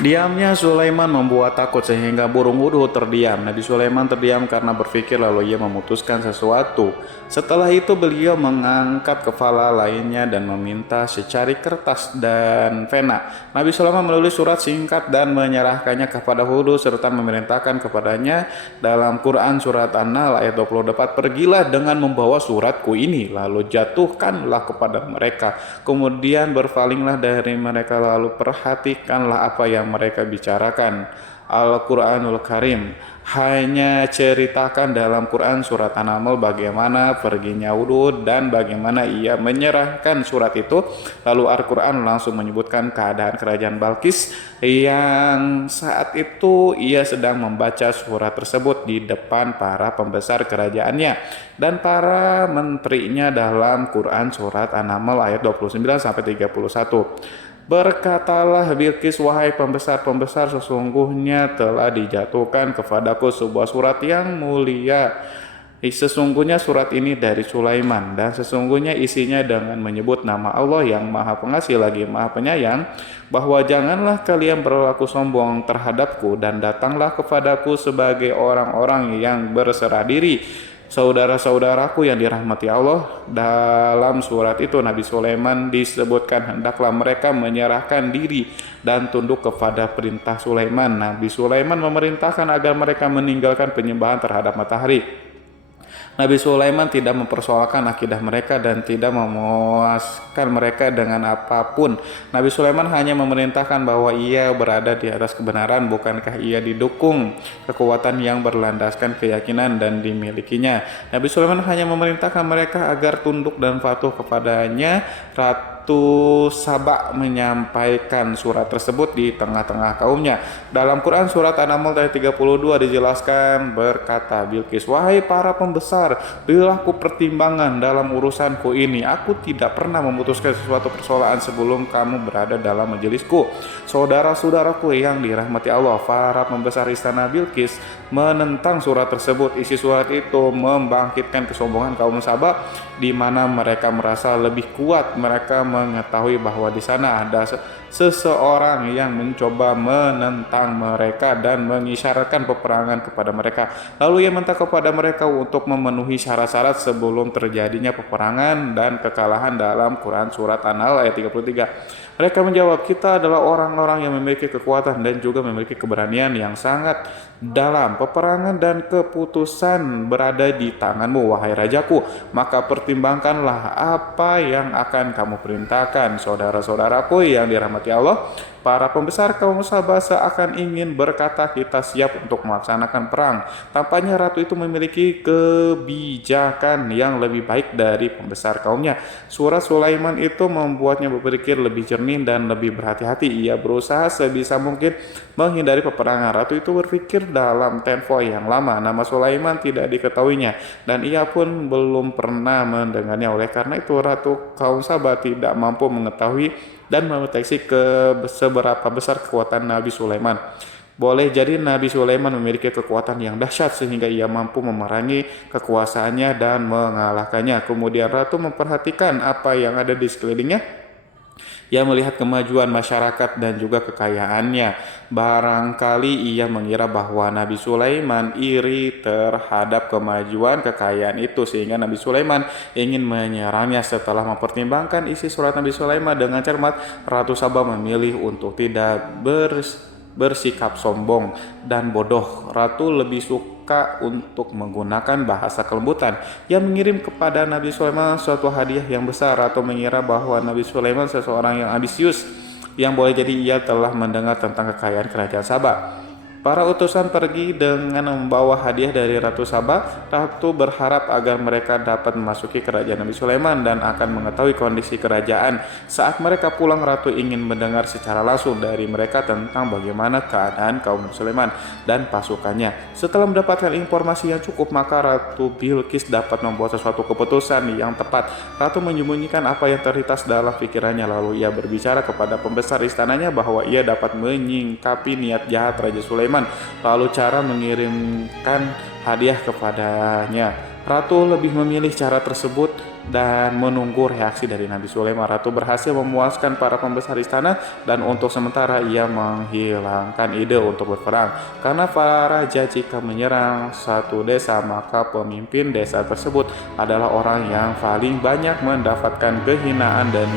Diamnya Sulaiman membuat takut sehingga burung hudhud terdiam. Nabi Sulaiman terdiam karena berpikir, lalu ia memutuskan sesuatu. Setelah itu beliau mengangkat kepala lainnya dan meminta secari kertas dan pena. Nabi Sulaiman menulis surat singkat dan menyerahkannya kepada hudhud serta memerintahkan kepadanya dalam Quran surat An-Nahl ayat 24, pergilah dengan membawa suratku ini, lalu jatuhkanlah kepada mereka, kemudian berpalinglah dari mereka, lalu perhatikanlah apa yang mereka bicarakan. Al-Quranul Karim hanya ceritakan dalam Quran surat An-Naml bagaimana perginya hudhud dan bagaimana ia menyerahkan surat itu. Lalu Al-Quran langsung menyebutkan keadaan kerajaan Balkis yang saat itu ia sedang membaca surat tersebut di depan para pembesar kerajaannya dan para menterinya dalam Quran surat An-Naml ayat 29 sampai 31. Berkatalah Bilqis, wahai pembesar-pembesar, sesungguhnya telah dijatuhkan kepadaku sebuah surat yang mulia. Sesungguhnya surat ini dari Sulaiman, dan sesungguhnya isinya dengan menyebut nama Allah yang Maha Pengasih lagi Maha Penyayang, bahwa janganlah kalian berlaku sombong terhadapku dan datanglah kepadaku sebagai orang-orang yang berserah diri. Saudara-saudaraku yang dirahmati Allah, dalam surat itu Nabi Sulaiman disebutkan hendaklah mereka menyerahkan diri dan tunduk kepada perintah Sulaiman. Nabi Sulaiman memerintahkan agar mereka meninggalkan penyembahan terhadap matahari. Nabi Sulaiman tidak mempersoalkan akidah mereka dan tidak memuaskan mereka dengan apapun. Nabi Sulaiman hanya memerintahkan bahwa ia berada di atas kebenaran, bukankah ia didukung kekuatan yang berlandaskan keyakinan dan dimilikinya. Nabi Sulaiman hanya memerintahkan mereka agar tunduk dan patuh kepadanya. Ratu Saba menyampaikan surat tersebut di tengah-tengah kaumnya. Dalam Quran surat An-Naml ayat 32 dijelaskan berkata, Bilqis, wahai para pembesar, berilah aku pertimbangan dalam urusanku ini. Aku tidak pernah memutuskan sesuatu persoalan sebelum kamu berada dalam majelisku. Saudara-saudaraku yang dirahmati Allah, para pembesar istana Bilqis menentang surat tersebut. Isi surat itu membangkitkan kesombongan kaum Saba, di mana mereka merasa lebih kuat. Mereka mengetahui bahwa di sana ada seseorang yang mencoba menentang mereka dan mengisyaratkan peperangan kepada mereka. Lalu ia minta kepada mereka untuk memenuhi syarat-syarat sebelum terjadinya peperangan dan kekalahan dalam Quran surat An-Nahl ayat 33. Mereka menjawab, kita adalah orang-orang yang memiliki kekuatan dan juga memiliki keberanian yang sangat dalam. Peperangan dan keputusan berada di tanganmu, wahai rajaku. Maka pertimbangkanlah apa yang akan kamu perintahkan. Saudara-saudaraku yang dirahmati Allah, para pembesar kaum Sabah seakan ingin berkata kita siap untuk melaksanakan perang. Tampaknya ratu itu memiliki kebijakan yang lebih baik dari pembesar kaumnya. Surat Sulaiman itu membuatnya berpikir lebih jernih dan lebih berhati-hati. Ia berusaha sebisa mungkin menghindari peperangan. Ratu itu berpikir dalam tempo yang lama. Nama Sulaiman tidak diketahuinya dan ia pun belum pernah mendengarnya. Oleh karena itu Ratu kaum Sabah tidak mampu mengetahui dan mendeteksi seberapa besar kekuatan Nabi Sulaiman. Boleh jadi Nabi Sulaiman memiliki kekuatan yang dahsyat sehingga ia mampu memerangi kekuasaannya dan mengalahkannya. Kemudian ratu memperhatikan apa yang ada di sekelilingnya. Ia melihat kemajuan masyarakat dan juga kekayaannya. Barangkali ia mengira bahwa Nabi Sulaiman iri terhadap kemajuan kekayaan itu sehingga Nabi Sulaiman ingin menyerangnya. Setelah mempertimbangkan isi surat Nabi Sulaiman dengan cermat, Ratu Saba memilih untuk tidak bersikap sombong dan bodoh. Ratu lebih suka untuk menggunakan bahasa kelembutan. Ia mengirim kepada Nabi Sulaiman suatu hadiah yang besar. Ratu mengira bahwa Nabi Sulaiman seseorang yang ambisius, yang boleh jadi ia telah mendengar tentang kekayaan kerajaan Saba. Para utusan pergi dengan membawa hadiah dari Ratu Saba. Ratu berharap agar mereka dapat memasuki kerajaan Nabi Sulaiman dan akan mengetahui kondisi kerajaan. Saat mereka pulang, Ratu ingin mendengar secara langsung dari mereka tentang bagaimana keadaan kaum Nabi Sulaiman dan pasukannya. Setelah mendapatkan informasi yang cukup, maka Ratu Bilqis dapat membuat sesuatu keputusan yang tepat. Ratu menyembunyikan apa yang terlintas dalam pikirannya, lalu ia berbicara kepada pembesar istananya bahwa ia dapat menyingkapi niat jahat Raja Sulaiman. Lalu cara mengirimkan hadiah kepadanya. Ratu lebih memilih cara tersebut dan menunggu reaksi dari Nabi Sulaiman. Ratu berhasil memuaskan para pembesar istana dan untuk sementara ia menghilangkan ide untuk berperang. Karena para raja jika menyerang satu desa, maka pemimpin desa tersebut adalah orang yang paling banyak mendapatkan kehinaan dan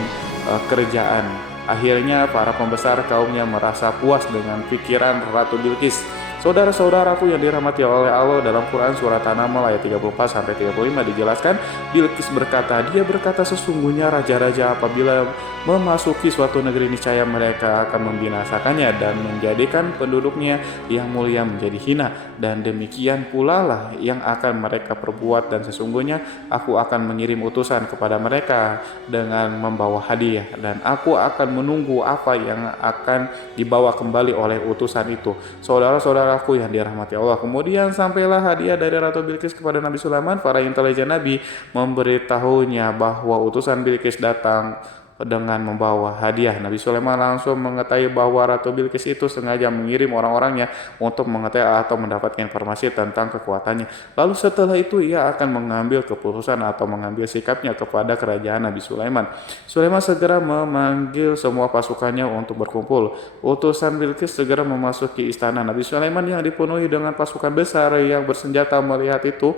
kerjaan. Akhirnya para pembesar kaumnya merasa puas dengan pikiran Ratu Bilqis. Saudara-saudaraku yang dirahmati oleh Allah, dalam Quran surat An-Naml ayat 34-35 dijelaskan, Bilqis berkata, dia berkata sesungguhnya raja-raja apabila memasuki suatu negeri niscaya mereka akan membinasakannya dan menjadikan penduduknya yang mulia menjadi hina, dan demikian pula lah yang akan mereka perbuat, dan sesungguhnya aku akan mengirim utusan kepada mereka dengan membawa hadiah, dan aku akan menunggu apa yang akan dibawa kembali oleh utusan itu. Saudara-saudaraku yang dirahmati Allah, kemudian sampailah hadiah dari Ratu Bilqis kepada Nabi Sulaiman. Para intelijen Nabi memberitahunya bahwa utusan Bilqis datang dengan membawa hadiah. Nabi Sulaiman langsung mengetahui bahwa Ratu Bilqis itu sengaja mengirim orang-orangnya untuk mengetahui atau mendapatkan informasi tentang kekuatannya. Lalu setelah itu ia akan mengambil keputusan atau mengambil sikapnya kepada kerajaan Nabi Sulaiman. Sulaiman segera memanggil semua pasukannya untuk berkumpul. Utusan Bilqis segera memasuki istana. Nabi Sulaiman yang dipenuhi dengan pasukan besar yang bersenjata melihat itu,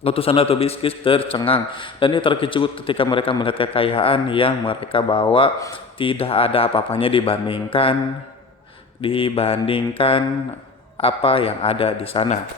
utusan Ratu Bilqis tercengang dan ia terkejut ketika mereka melihat kekayaan yang mereka bawa tidak ada apa-apanya dibandingkan apa yang ada di sana.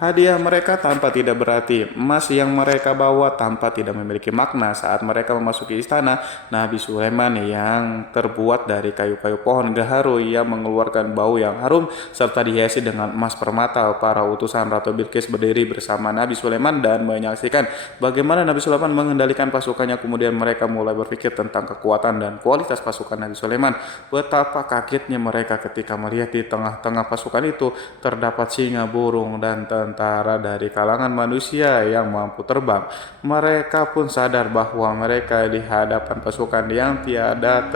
Hadiah mereka tanpa tidak berarti, emas yang mereka bawa tanpa tidak memiliki makna. Saat mereka memasuki istana Nabi Sulaiman yang terbuat dari kayu-kayu pohon gaharu, ia mengeluarkan bau yang harum serta dihiasi dengan emas permata. Para utusan Ratu Bilqis berdiri bersama Nabi Sulaiman dan menyaksikan bagaimana Nabi Sulaiman mengendalikan pasukannya. Kemudian mereka mulai berpikir tentang kekuatan dan kualitas pasukan Nabi Sulaiman. Betapa kagetnya mereka ketika melihat di tengah-tengah pasukan itu terdapat singa, burung, dan tentara dari kalangan manusia yang mampu terbang. Mereka pun sadar bahwa mereka di hadapan pasukan yang tiada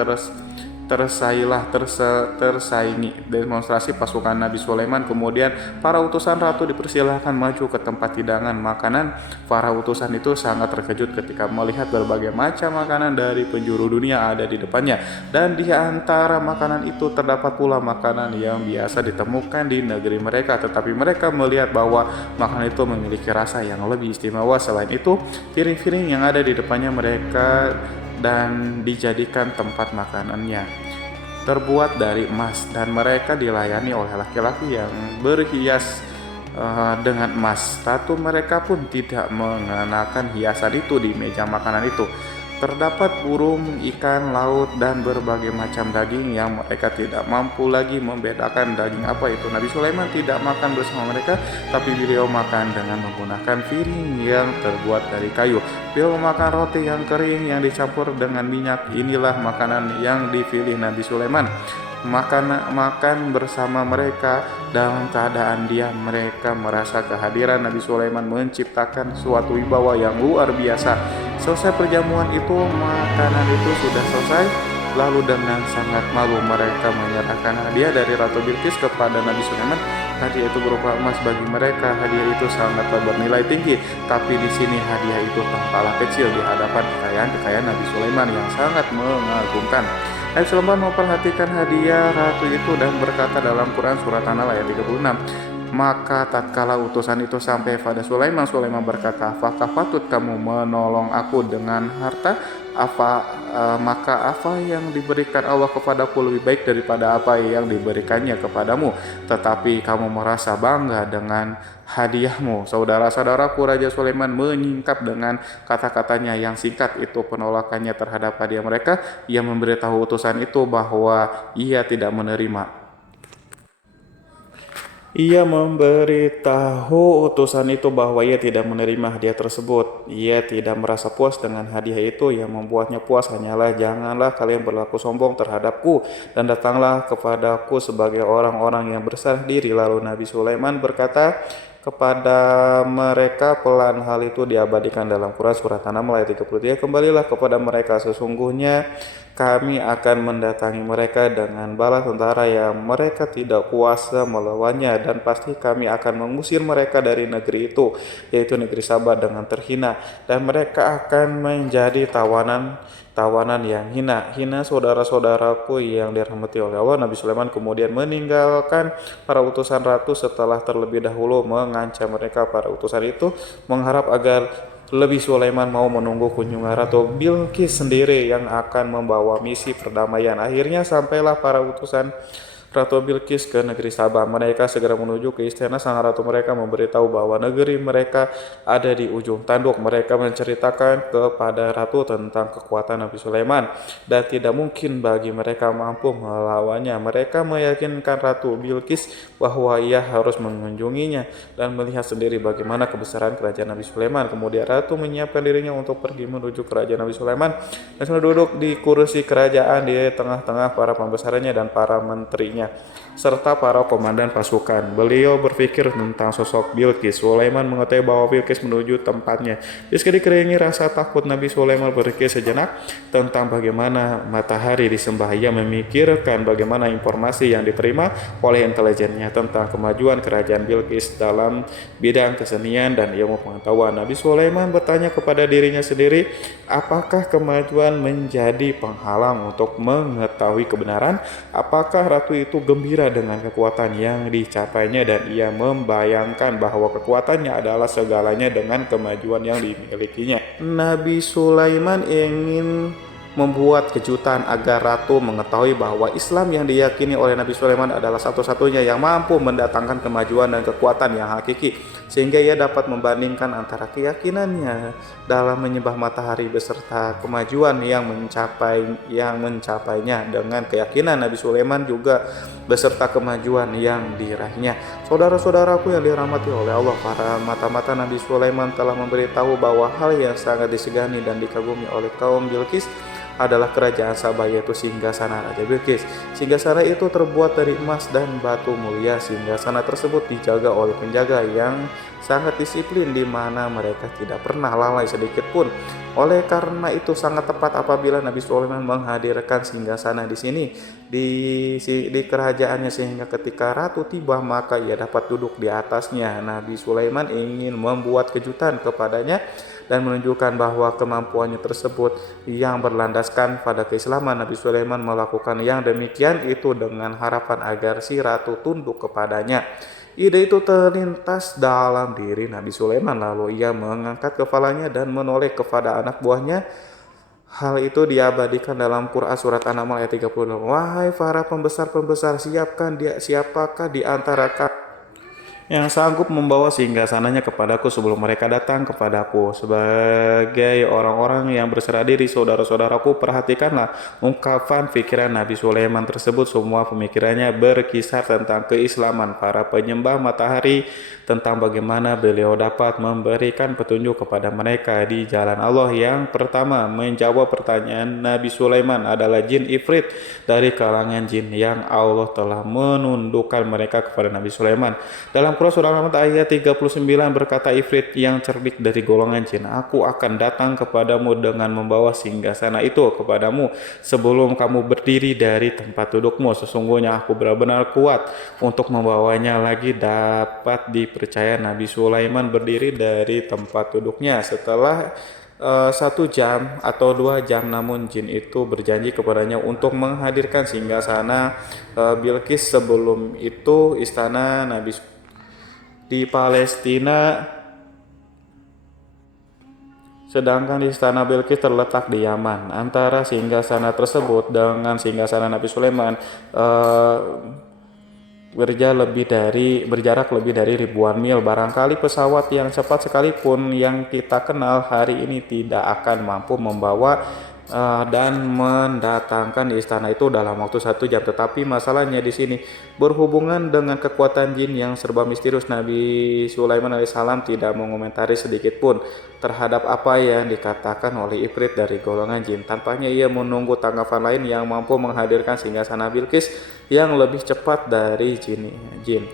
tersaingi. Demonstrasi pasukan Nabi Sulaiman. Kemudian para utusan ratu dipersilahkan maju ke tempat hidangan makanan. Para utusan itu sangat terkejut ketika melihat berbagai macam makanan dari penjuru dunia ada di depannya, dan di antara makanan itu terdapat pula makanan yang biasa ditemukan di negeri mereka, tetapi mereka melihat bahwa makanan itu memiliki rasa yang lebih istimewa. Selain itu, piring-piring yang ada di depannya mereka dan dijadikan tempat makanannya terbuat dari emas, dan mereka dilayani oleh laki-laki yang berhias dengan emas. Ratu mereka pun tidak mengenakan hiasan itu di meja makanan itu. Terdapat burung, ikan laut, dan berbagai macam daging yang mereka tidak mampu lagi membedakan daging apa itu. Nabi Sulaiman tidak makan bersama mereka, tapi beliau makan dengan menggunakan piring yang terbuat dari kayu. Beliau memakan roti yang kering yang dicampur dengan minyak. Inilah makanan yang dipilih Nabi Sulaiman. makan bersama mereka dalam keadaan diam. Mereka merasa kehadiran Nabi Sulaiman menciptakan suatu wibawa yang luar biasa. Selesai perjamuan itu, makanan itu sudah selesai. Lalu dengan sangat malu mereka menyerahkan hadiah dari Ratu Bilqis kepada Nabi Sulaiman. Hadiah itu berupa emas. Bagi mereka hadiah itu sangat bernilai tinggi, tapi di sini hadiah itu tampaklah kecil di hadapan kekayaan Nabi Sulaiman yang sangat mengagumkan. Nabi Sulaiman memperhatikan hadiah ratu itu dan berkata dalam Quran surat An-Nahl ayat 36, maka tatkala utusan itu sampai pada Sulaiman, Sulaiman berkata, apakah patut kamu menolong aku dengan harta? Maka apa yang diberikan Allah kepadaku lebih baik daripada apa yang diberikannya kepadamu, tetapi kamu merasa bangga dengan hadiahmu. Saudara-saudaraku, Raja Sulaiman menyingkap dengan kata-katanya yang singkat itu penolakannya terhadap hadiah mereka. Ia memberitahu utusan itu bahwa ia tidak menerima. Ia memberitahu utusan itu bahwa ia tidak menerima hadiah tersebut. Ia tidak merasa puas dengan hadiah itu. Yang membuatnya puas hanyalah, janganlah kalian berlaku sombong terhadapku dan datanglah kepadaku sebagai orang-orang yang berserah diri. Lalu Nabi Sulaiman berkata kepada mereka, pelan hal itu diabadikan dalam Quran surat An-Naml ayat 33, kembalilah kepada mereka, sesungguhnya kami akan mendatangi mereka dengan bala tentara yang mereka tidak kuasa melawannya, dan pasti kami akan mengusir mereka dari negeri itu, yaitu negeri Sabah, dengan terhina, dan mereka akan menjadi tawanan yang hina. Saudara-saudaraku yang dirahmati oleh Allah, Nabi Sulaiman kemudian meninggalkan para utusan ratu setelah terlebih dahulu mengancam mereka. Para utusan itu mengharap agar lebih Sulaiman mau menunggu kunjungan Ratu Bilqis sendiri yang akan membawa misi perdamaian. Akhirnya sampailah para utusan Ratu Bilqis ke negeri Sabah. Mereka segera menuju ke istana sang ratu. Mereka memberitahu bahwa negeri mereka ada di ujung tanduk. Mereka menceritakan kepada ratu tentang kekuatan Nabi Sulaiman dan tidak mungkin bagi mereka mampu melawannya. Mereka meyakinkan Ratu Bilqis bahwa ia harus mengunjunginya dan melihat sendiri bagaimana kebesaran kerajaan Nabi Sulaiman. Kemudian ratu menyiapkan dirinya untuk pergi menuju kerajaan Nabi Sulaiman dan sudah duduk di kursi kerajaan di tengah-tengah para pembesarnya dan para menterinya serta para komandan pasukan. Beliau berpikir tentang sosok Bilqis. Sulaiman mengetahui bahwa Bilqis menuju tempatnya. Meski dikelilingi rasa takut, Nabi Sulaiman berpikir sejenak tentang bagaimana matahari disembah. Ia memikirkan bagaimana informasi yang diterima oleh intelijennya tentang kemajuan kerajaan Bilqis dalam bidang kesenian dan ilmu pengetahuan. Nabi Sulaiman bertanya kepada dirinya sendiri, apakah kemajuan menjadi penghalang untuk mengetahui kebenaran? Apakah ratu itu gembira dengan kekuatan yang dicapainya, dan ia membayangkan bahwa kekuatannya adalah segalanya dengan kemajuan yang dimilikinya. Nabi Sulaiman ingin membuat kejutan agar ratu mengetahui bahwa Islam yang diyakini oleh Nabi Sulaiman adalah satu-satunya yang mampu mendatangkan kemajuan dan kekuatan yang hakiki, sehingga ia dapat membandingkan antara keyakinannya dalam menyembah matahari beserta kemajuan yang mencapainya dengan keyakinan Nabi Sulaiman juga beserta kemajuan yang diraihnya. Saudara-saudaraku yang dirahmati oleh Allah, para mata-mata Nabi Sulaiman telah memberitahu bahwa hal yang sangat disegani dan dikagumi oleh kaum Bilqis adalah kerajaan Sabah, yaitu singgasana Raja Bilqis. Singgasana itu terbuat dari emas dan batu mulia. Singgasana tersebut dijaga oleh penjaga yang sangat disiplin, di mana mereka tidak pernah lalai sedikit pun. Oleh karena itu sangat tepat apabila Nabi Sulaiman menghadirkan singgasana di sini di kerajaannya, sehingga ketika ratu tiba maka ia dapat duduk di atasnya. Nabi Sulaiman ingin membuat kejutan kepadanya dan menunjukkan bahwa kemampuannya tersebut yang berlandaskan pada keislaman. Nabi Sulaiman melakukan yang demikian itu dengan harapan agar si ratu tunduk kepadanya. Ide itu terlintas dalam diri Nabi Sulaiman, lalu ia mengangkat kepalanya dan menoleh kepada anak buahnya. Hal itu diabadikan dalam Quran surat An-Naml ayat 36. Wahai para pembesar-pembesar, siapakah di antara kalian yang sanggup membawa singgasananya kepadaku sebelum mereka datang kepadaku. Sebagai orang-orang yang berserah diri, saudara-saudaraku, perhatikanlah ungkapan pikiran Nabi Sulaiman tersebut. Semua pemikirannya berkisar tentang keislaman para penyembah matahari, tentang bagaimana beliau dapat memberikan petunjuk kepada mereka di jalan Allah. Yang pertama menjawab pertanyaan Nabi Sulaiman adalah jin Ifrit dari kalangan jin yang Allah telah menundukkan mereka kepada Nabi Sulaiman. Dalam Quran surah Al-An'am ayat 39 berkata Ifrit yang cerdik dari golongan jin, aku akan datang kepadamu dengan membawa singgasana itu kepadamu sebelum kamu berdiri dari tempat dudukmu. Sesungguhnya aku benar-benar kuat untuk membawanya lagi. Dapat dipercaya Nabi Sulaiman berdiri dari tempat duduknya setelah 1 jam atau 2 jam, namun jin itu berjanji kepadanya untuk menghadirkan singgasana Bilqis. Sebelum itu istana Nabi di Palestina, sedangkan istana Bilqis terletak di Yaman. Antara singgasana tersebut dengan singgasana Nabi Sulaiman berjarak lebih dari ribuan mil. Barangkali pesawat yang cepat sekalipun yang kita kenal hari ini tidak akan mampu membawa dan mendatangkan di istana itu dalam waktu 1 jam. Tetapi masalahnya di sini berhubungan dengan kekuatan jin yang serba misterius. Nabi Sulaiman alaihissalam tidak mengomentari sedikit pun terhadap apa yang dikatakan oleh Ifrit dari golongan jin. Tampaknya ia menunggu tanggapan lain yang mampu menghadirkan singgasana Bilqis yang lebih cepat dari jin.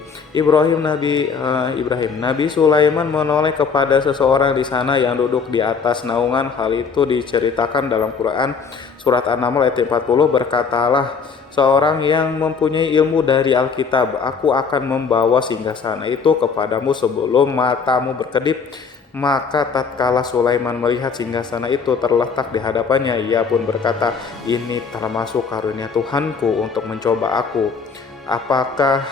Nabi Sulaiman menoleh kepada seseorang di sana yang duduk di atas naungan. Hal itu diceritakan dalam Quran surat An-Naml ayat 40. Berkatalah seorang yang mempunyai ilmu dari Alkitab, aku akan membawa singgasana itu kepadamu sebelum matamu berkedip. Maka tatkala Sulaiman melihat singgasana itu terletak di hadapannya, ia pun berkata, ini termasuk karunia Tuhanku untuk mencoba aku. Apakah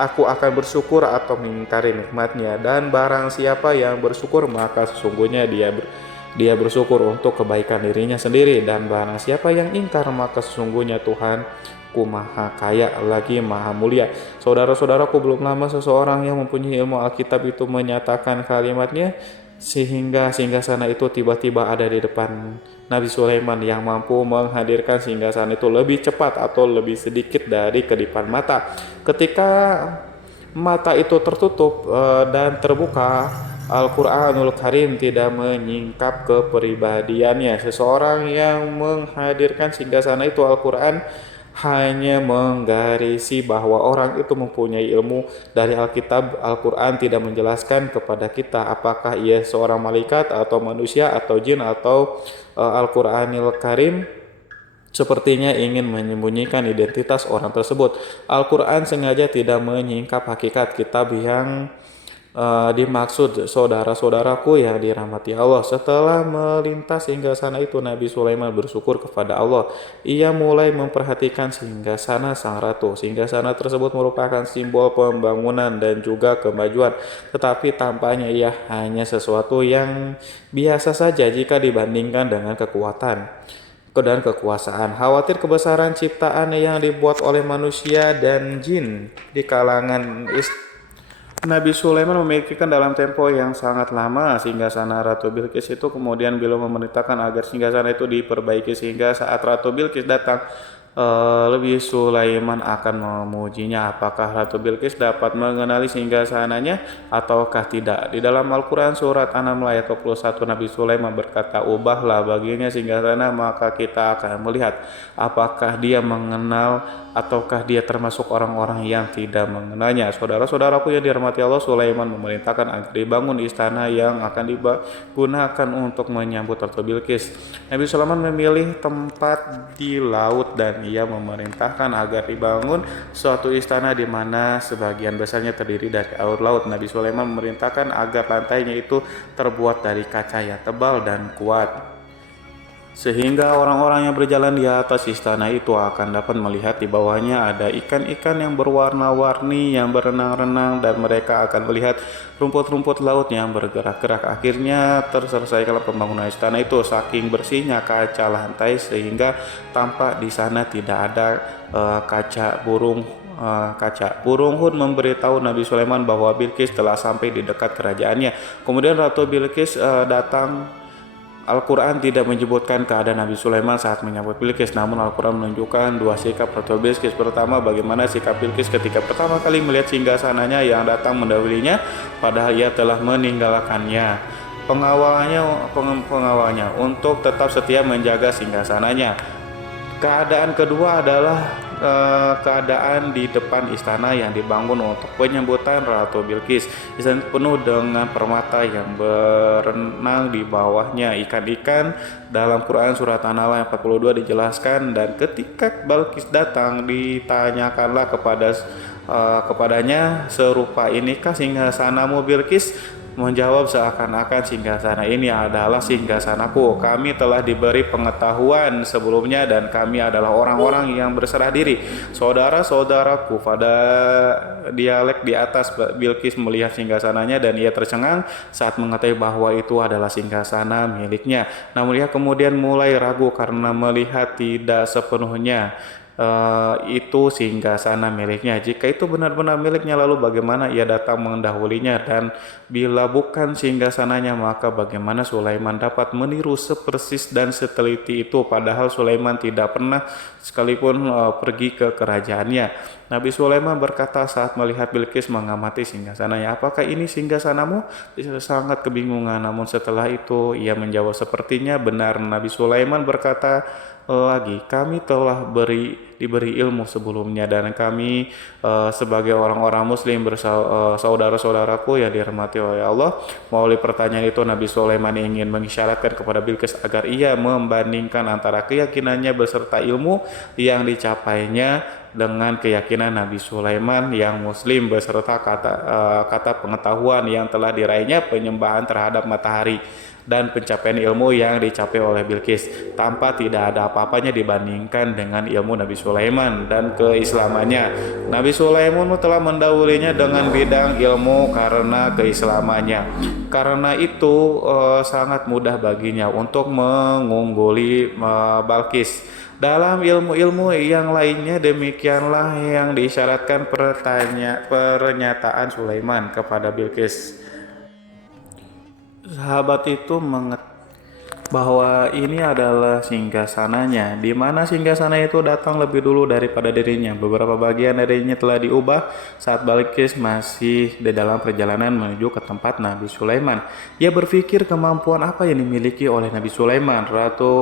aku akan bersyukur atau mengingkari nikmatnya? Dan barang siapa yang bersyukur, maka sesungguhnya dia bersyukur untuk kebaikan dirinya sendiri. Dan barang siapa yang ingkar, maka sesungguhnya Tuhanku maha kaya lagi maha mulia. Saudara-saudaraku, belum lama seseorang yang mempunyai ilmu Alkitab itu menyatakan kalimatnya, sehingga singgasana itu tiba-tiba ada di depan Nabi Sulaiman yang mampu menghadirkan singgasana itu lebih cepat atau lebih sedikit dari kedipan mata. Ketika mata itu tertutup dan terbuka, Al-Quranul Karim tidak menyingkap kepribadiannya. Seseorang yang menghadirkan singgasana itu, Al-Quran hanya menggarisi bahwa orang itu mempunyai ilmu dari Alkitab. Al-Quran tidak menjelaskan kepada kita apakah ia seorang malaikat atau manusia atau jin atau Al-Quranul Karim sepertinya ingin menyembunyikan identitas orang tersebut. Al-Quran sengaja tidak menyingkap hakikat kitab yang dimaksud. Saudara-saudaraku yang dirahmati Allah, setelah melintas singgasana itu, Nabi Sulaiman bersyukur kepada Allah. Ia mulai memperhatikan singgasana sang ratu. Singgasana tersebut merupakan simbol pembangunan dan juga kemajuan, tetapi tampaknya ia hanya sesuatu yang biasa saja jika dibandingkan dengan kekuatan dan kekuasaan. Khawatir kebesaran ciptaan yang dibuat oleh manusia dan jin di kalangan Nabi Sulaiman memikirkan dalam tempo yang sangat lama singgasana Ratu Bilqis itu. Kemudian beliau memerintahkan agar singgasana itu diperbaiki sehingga saat Ratu Bilqis datang, lebih Sulaiman akan memujinya. Apakah Ratu Bilqis dapat mengenali singgasananya ataukah tidak? Di dalam Al-Quran surat An-Naml ayat 21 Nabi Sulaiman berkata, ubahlah baginya singgasana maka kita akan melihat apakah dia mengenal ataukah dia termasuk orang-orang yang tidak mengenalnya. Saudara-saudaraku yang dirahmati Allah, Sulaiman memerintahkan agar dibangun istana yang akan digunakan untuk menyambut Ratu Bilqis. Nabi Sulaiman memilih tempat di laut dan ia memerintahkan agar dibangun suatu istana di mana sebagian besarnya terdiri dari air laut. Nabi Sulaiman memerintahkan agar lantainya itu terbuat dari kaca yang tebal dan kuat, sehingga orang-orang yang berjalan di atas istana itu akan dapat melihat di bawahnya ada ikan-ikan yang berwarna-warni yang berenang-renang, dan mereka akan melihat rumput-rumput laut yang bergerak-gerak. Akhirnya terselesaikan pembangunan istana itu. Saking bersihnya kaca lantai sehingga tampak di sana tidak ada kaca burung kaca. Burung Hud memberitahu Nabi Sulaiman bahwa Bilqis telah sampai di dekat kerajaannya. Kemudian Ratu Bilqis datang. Al-Quran tidak menyebutkan keadaan Nabi Sulaiman saat menyambut Bilqis, namun Al-Quran menunjukkan dua sikap Ratu Bilqis. Pertama, bagaimana sikap Bilqis ketika pertama kali melihat singgasananya yang datang mendahulunya, padahal ia telah meninggalkannya. Pengawalnya untuk tetap setia menjaga singgasananya. Keadaan kedua adalah keadaan di depan istana yang dibangun untuk penyambutan Ratu Bilqis. Istana penuh dengan permata yang berenang di bawahnya ikan-ikan. Dalam Quran surat An-Nahl ayat 42 dijelaskan, dan ketika Bilqis datang ditanyakanlah kepadanya, serupa inikah singgasanamu Bilqis? Menjawab seakan-akan singgasana ini adalah singgasanaku. Kami telah diberi pengetahuan sebelumnya dan kami adalah orang-orang yang berserah diri. Saudara-saudaraku pada dialek di atas. Bilqis melihat singgasananya dan ia tercengang saat mengetahui bahwa itu adalah singgasana miliknya. Namun ia kemudian mulai ragu karena melihat tidak sepenuhnya itu singgasana miliknya. Jika itu benar-benar miliknya, lalu bagaimana ia datang mendahulinya? Dan bila bukan singgasananya, maka bagaimana Sulaiman dapat meniru sepersis dan seteliti itu, padahal Sulaiman tidak pernah sekalipun pergi ke kerajaannya. Nabi Sulaiman berkata saat melihat Bilqis mengamati singgasananya, "Apakah ini singgasanamu?" Dia sangat kebingungan, namun setelah itu ia menjawab, "Sepertinya benar." Nabi Sulaiman berkata lagi, "Kami telah diberi ilmu sebelumnya dan kami sebagai orang-orang muslim saudara-saudaraku yang dirahmati oleh Allah." Melalui pertanyaan itu Nabi Sulaiman ingin mengisyaratkan kepada Bilqis agar ia membandingkan antara keyakinannya beserta ilmu yang dicapainya dengan keyakinan Nabi Sulaiman yang muslim beserta kata pengetahuan yang telah diraihnya penyembahan terhadap matahari dan pencapaian ilmu yang dicapai oleh Bilqis, tanpa tidak ada apa-apanya dibandingkan dengan ilmu Nabi Sulaiman dan keislamannya. Nabi Sulaiman telah mendahulunya dengan bidang ilmu karena keislamannya. Karena itu sangat mudah baginya untuk mengungguli Bilqis. Dalam ilmu-ilmu yang lainnya, demikianlah yang diisyaratkan pernyataan Sulaiman kepada Bilqis. Sahabat itu bahwa ini adalah singgasananya, di mana singgasana itu datang lebih dulu daripada dirinya. Beberapa bagian darinya telah diubah saat Bilqis masih di dalam perjalanan menuju ke tempat Nabi Sulaiman. Ia berpikir kemampuan apa yang dimiliki oleh Nabi Sulaiman. Ratu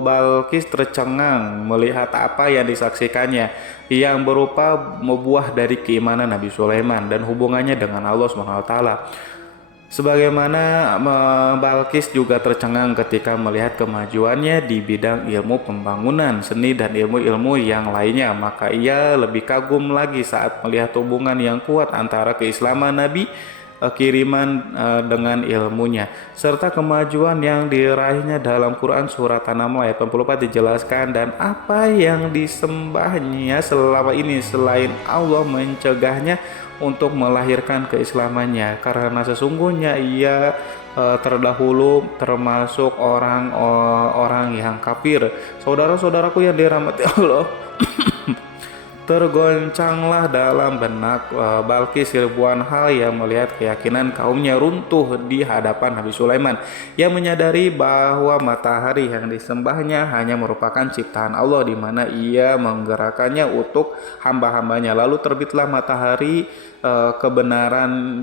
Bilqis tercengang melihat apa yang disaksikannya, yang berupa buah dari keimanan Nabi Sulaiman dan hubungannya dengan Allah SWT. Sebagaimana Bilqis juga tercengang ketika melihat kemajuannya di bidang ilmu pembangunan, seni, dan ilmu-ilmu yang lainnya. Maka ia lebih kagum lagi saat melihat hubungan yang kuat antara keislaman Nabi kiriman dengan ilmunya, serta kemajuan yang diraihnya. Dalam Quran surat An-Nahl ayat 84 dijelaskan, dan apa yang disembahnya selama ini selain Allah mencegahnya untuk melahirkan keislamannya, karena sesungguhnya ia terdahulu termasuk orang-orang yang kafir. Saudara-saudaraku yang dirahmati Allah, tergoncanglah dalam benak Bilqis ribuan hal yang melihat keyakinan kaumnya runtuh di hadapan Nabi Sulaiman, yang menyadari bahwa matahari yang disembahnya hanya merupakan ciptaan Allah, di mana ia menggerakkannya untuk hamba-hambanya. Lalu terbitlah matahari, kebenaran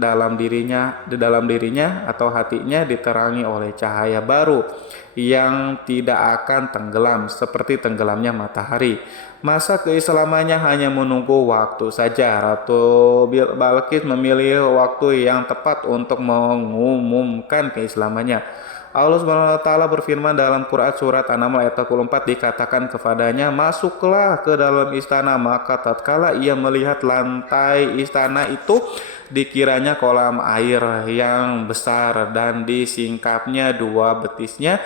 di dalam dirinya atau hatinya diterangi oleh cahaya baru yang tidak akan tenggelam seperti tenggelamnya matahari. Masa keislamannya hanya menunggu waktu saja. Ratu Bilqis memilih waktu yang tepat untuk mengumumkan keislamannya. Allah SWT berfirman dalam Quran surat An-Nahl ayat 44, dikatakan kepadanya, "Masuklah ke dalam istana." Maka tatkala ia melihat lantai istana itu, dikiranya kolam air yang besar dan disingkapnya dua betisnya.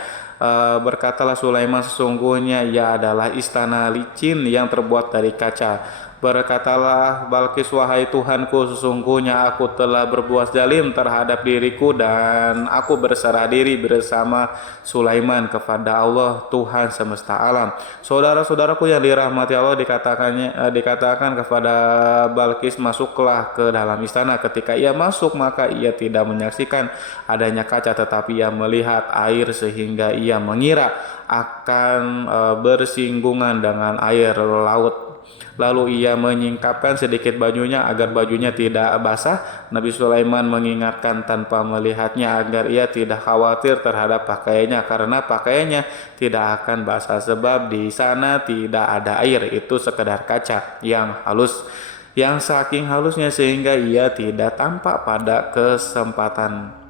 Berkatalah Sulaiman, "Sesungguhnya ia adalah istana licin yang terbuat dari kaca." Berkatalah Balkis, wahai Tuhanku, sesungguhnya aku telah berbuat zalim terhadap diriku dan aku berserah diri bersama Sulaiman kepada Allah Tuhan semesta alam. Saudara-saudaraku yang dirahmati Allah, dikatakan kepada Balkis, masuklah ke dalam istana. Ketika ia masuk, maka ia tidak menyaksikan adanya kaca, tetapi ia melihat air sehingga ia mengira akan bersinggungan dengan air laut. Lalu ia menyingkapkan sedikit bajunya agar bajunya tidak basah. Nabi Sulaiman mengingatkan tanpa melihatnya agar ia tidak khawatir terhadap pakaiannya, karena pakaiannya tidak akan basah sebab di sana tidak ada air, itu sekedar kaca yang halus, yang saking halusnya sehingga ia tidak tampak.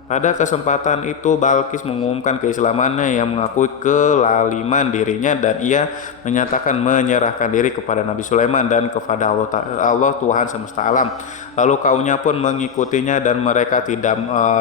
Pada kesempatan itu Balkis mengumumkan keislamannya yang mengakui kelaliman dirinya, dan ia menyatakan menyerahkan diri kepada Nabi Sulaiman dan kepada Allah Tuhan semesta alam. Lalu kaumnya pun mengikutinya dan mereka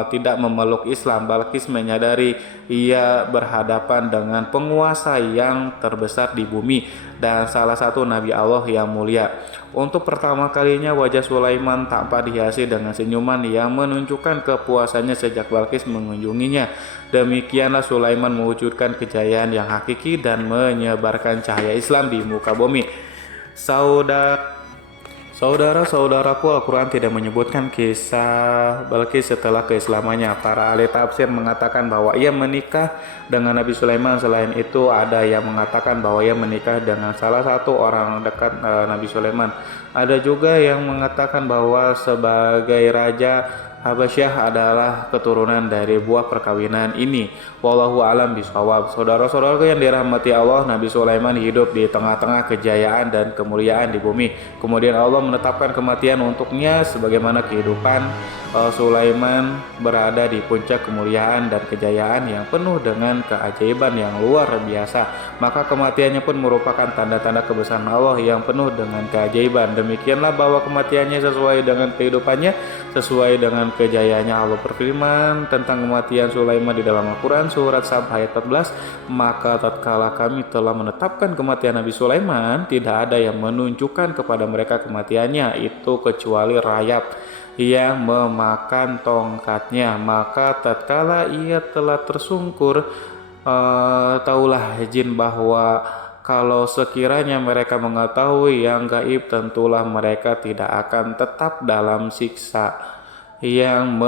tidak memeluk Islam. Balkis menyadari ia berhadapan dengan penguasa yang terbesar di bumi dan salah satu Nabi Allah yang mulia. Untuk pertama kalinya wajah Sulaiman tampak dihiasi dengan senyuman yang menunjukkan kepuasannya sejak Balkis mengunjunginya. Demikianlah Sulaiman mewujudkan kejayaan yang hakiki dan menyebarkan cahaya Islam di muka bumi. Saudara-saudaraku, Al-Quran tidak menyebutkan kisah Balkis setelah keislamannya. Para ahli tafsir mengatakan bahwa ia menikah dengan Nabi Sulaiman. Selain itu, ada yang mengatakan bahwa ia menikah dengan salah satu orang dekat Nabi Sulaiman. Ada juga yang mengatakan bahwa sebagai raja Habasyah adalah keturunan dari buah perkawinan ini. Wallahu alam bishawab. Saudara-saudaraku yang dirahmati Allah, Nabi Sulaiman hidup di tengah-tengah kejayaan dan kemuliaan di bumi. Kemudian Allah menetapkan kematian untuknya, sebagaimana kehidupan Sulaiman berada di puncak kemuliaan dan kejayaan yang penuh dengan keajaiban yang luar biasa. Maka kematiannya pun merupakan tanda-tanda kebesaran Allah yang penuh dengan keajaiban. Demikianlah bahwa kematiannya sesuai dengan kehidupannya, sesuai dengan kejayaannya. Allah berfirman tentang kematian Sulaiman di dalam Al-Quran surat Sab ayat 14, maka tatkala kami telah menetapkan kematian Nabi Sulaiman, tidak ada yang menunjukkan kepada mereka kematiannya itu kecuali rayap yang memakan tongkatnya. Maka tatkala ia telah tersungkur, taulah jin bahwa kalau sekiranya mereka mengetahui yang gaib, tentulah mereka tidak akan tetap dalam siksa yang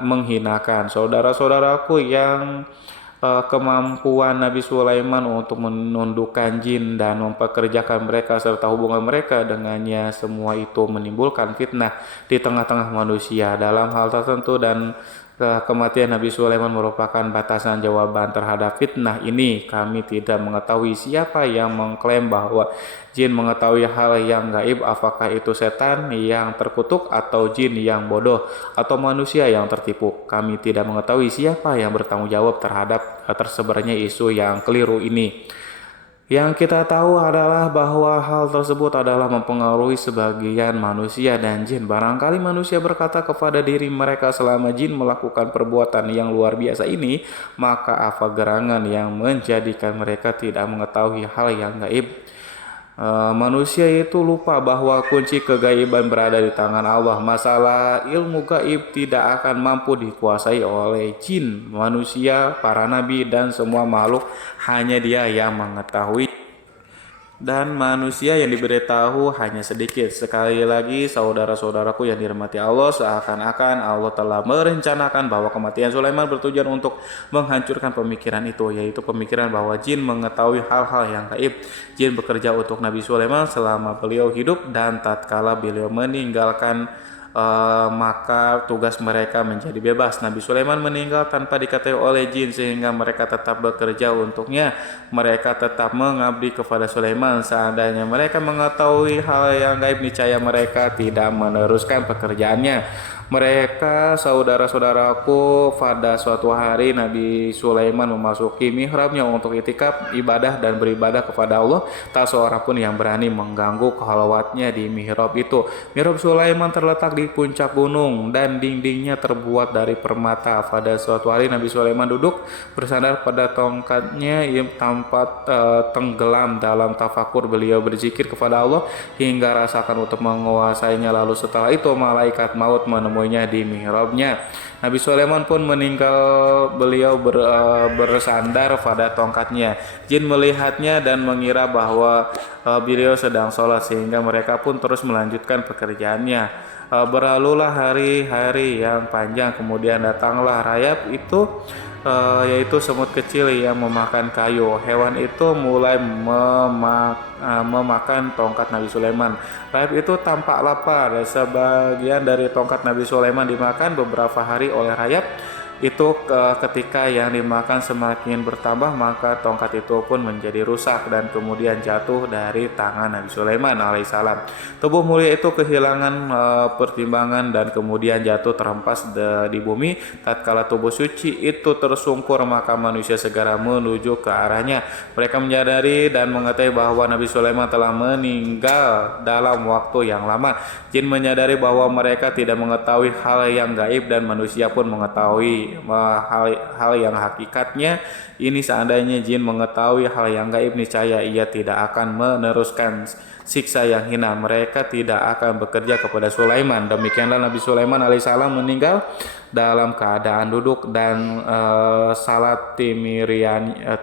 menghinakan. Saudara-saudaraku yang kemampuan Nabi Sulaiman untuk menundukkan jin dan mempekerjakan mereka serta hubungan mereka dengannya, semua itu menimbulkan fitnah di tengah-tengah manusia dalam hal tertentu, dan kematian Nabi Sulaiman merupakan batasan jawaban terhadap fitnah ini. Kami tidak mengetahui siapa yang mengklaim bahwa jin mengetahui hal yang gaib, apakah itu setan yang terkutuk atau jin yang bodoh atau manusia yang tertipu. Kami tidak mengetahui siapa yang bertanggung jawab terhadap tersebarnya isu yang keliru ini. Yang kita tahu adalah bahwa hal tersebut adalah mempengaruhi sebagian manusia dan jin. Barangkali manusia berkata kepada diri mereka, selama jin melakukan perbuatan yang luar biasa ini, maka apa gerangan yang menjadikan mereka tidak mengetahui hal yang gaib? Manusia itu lupa bahwa kunci kegaiban berada di tangan Allah. Masalah ilmu gaib tidak akan mampu dikuasai oleh jin, manusia, para nabi, dan semua makhluk. Hanya Dia yang mengetahui, dan manusia yang diberitahu hanya sedikit. Sekali lagi, saudara-saudaraku yang dirahmati Allah, seakan-akan Allah telah merencanakan bahwa kematian Sulaiman bertujuan untuk menghancurkan pemikiran itu, yaitu pemikiran bahwa jin mengetahui hal-hal yang gaib. Jin bekerja untuk Nabi Sulaiman selama beliau hidup, dan tatkala beliau meninggalkan maka tugas mereka menjadi bebas. Nabi Sulaiman meninggal tanpa diketahui oleh jin, sehingga mereka tetap bekerja untuknya. Mereka tetap mengabdi kepada Sulaiman. Seandainya mereka mengetahui hal yang gaib, niscaya mereka tidak meneruskan pekerjaannya. Mereka saudara-saudaraku, pada suatu hari Nabi Sulaiman memasuki mihrabnya untuk itikaf, ibadah dan beribadah kepada Allah. Tak seorang pun yang berani mengganggu khalwatnya di mihrab itu. Mihrab Sulaiman terletak di puncak gunung dan dindingnya terbuat dari permata. Pada suatu hari Nabi Sulaiman duduk bersandar pada tongkatnya yang tampak tenggelam dalam tafakur. Beliau berzikir kepada Allah hingga rasakan untuk menguasainya. Lalu setelah itu malaikat maut menemuinya di mihrabnya. Nabi Sulaiman pun meninggal, beliau bersandar pada tongkatnya. Jin melihatnya dan mengira bahwa beliau sedang sholat, sehingga mereka pun terus melanjutkan pekerjaannya. Berlalulah hari-hari yang panjang, kemudian datanglah rayap itu, yaitu semut kecil yang memakan kayu. Hewan itu mulai memakan tongkat Nabi Sulaiman. Rayap itu tampak lapar. Sebagian dari tongkat Nabi Sulaiman dimakan beberapa hari oleh rayap itu. Ketika yang dimakan semakin bertambah, maka tongkat itu pun menjadi rusak dan kemudian jatuh dari tangan Nabi Sulaiman alaihissalam. Tubuh mulia itu kehilangan pertimbangan dan kemudian jatuh terhempas di bumi. Tatkala tubuh suci itu tersungkur, maka manusia segera menuju ke arahnya. Mereka menyadari dan mengetahui bahwa Nabi Sulaiman telah meninggal dalam waktu yang lama. Jin menyadari bahwa mereka tidak mengetahui hal yang gaib dan manusia pun mengetahui hal yang hakikatnya. Ini seandainya jin mengetahui hal yang gaib, niscaya ia tidak akan meneruskan siksa yang hina. Mereka tidak akan bekerja kepada Sulaiman. Demikianlah Nabi Sulaiman alaihissalam meninggal dalam keadaan duduk dan salat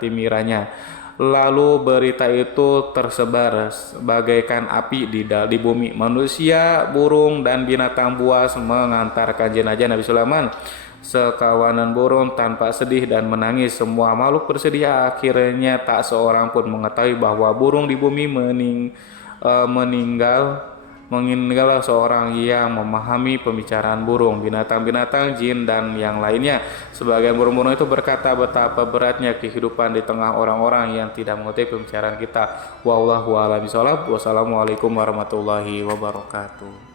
timiranya. Lalu berita itu tersebar bagaikan api di bumi. Manusia, burung, dan binatang buas mengantarkan jenazah Nabi Sulaiman. Sekawanan burung tanpa sedih dan menangis. Semua makhluk bersedih. Akhirnya tak seorang pun mengetahui bahwa burung di bumi meninggal seorang yang memahami pembicaraan burung, binatang-binatang, jin, dan yang lainnya. Sebagian burung-burung itu berkata betapa beratnya kehidupan di tengah orang-orang yang tidak mengetahui pembicaraan kita. Wallahu a'lam bishawab. Wassalamualaikum warahmatullahi wabarakatuh.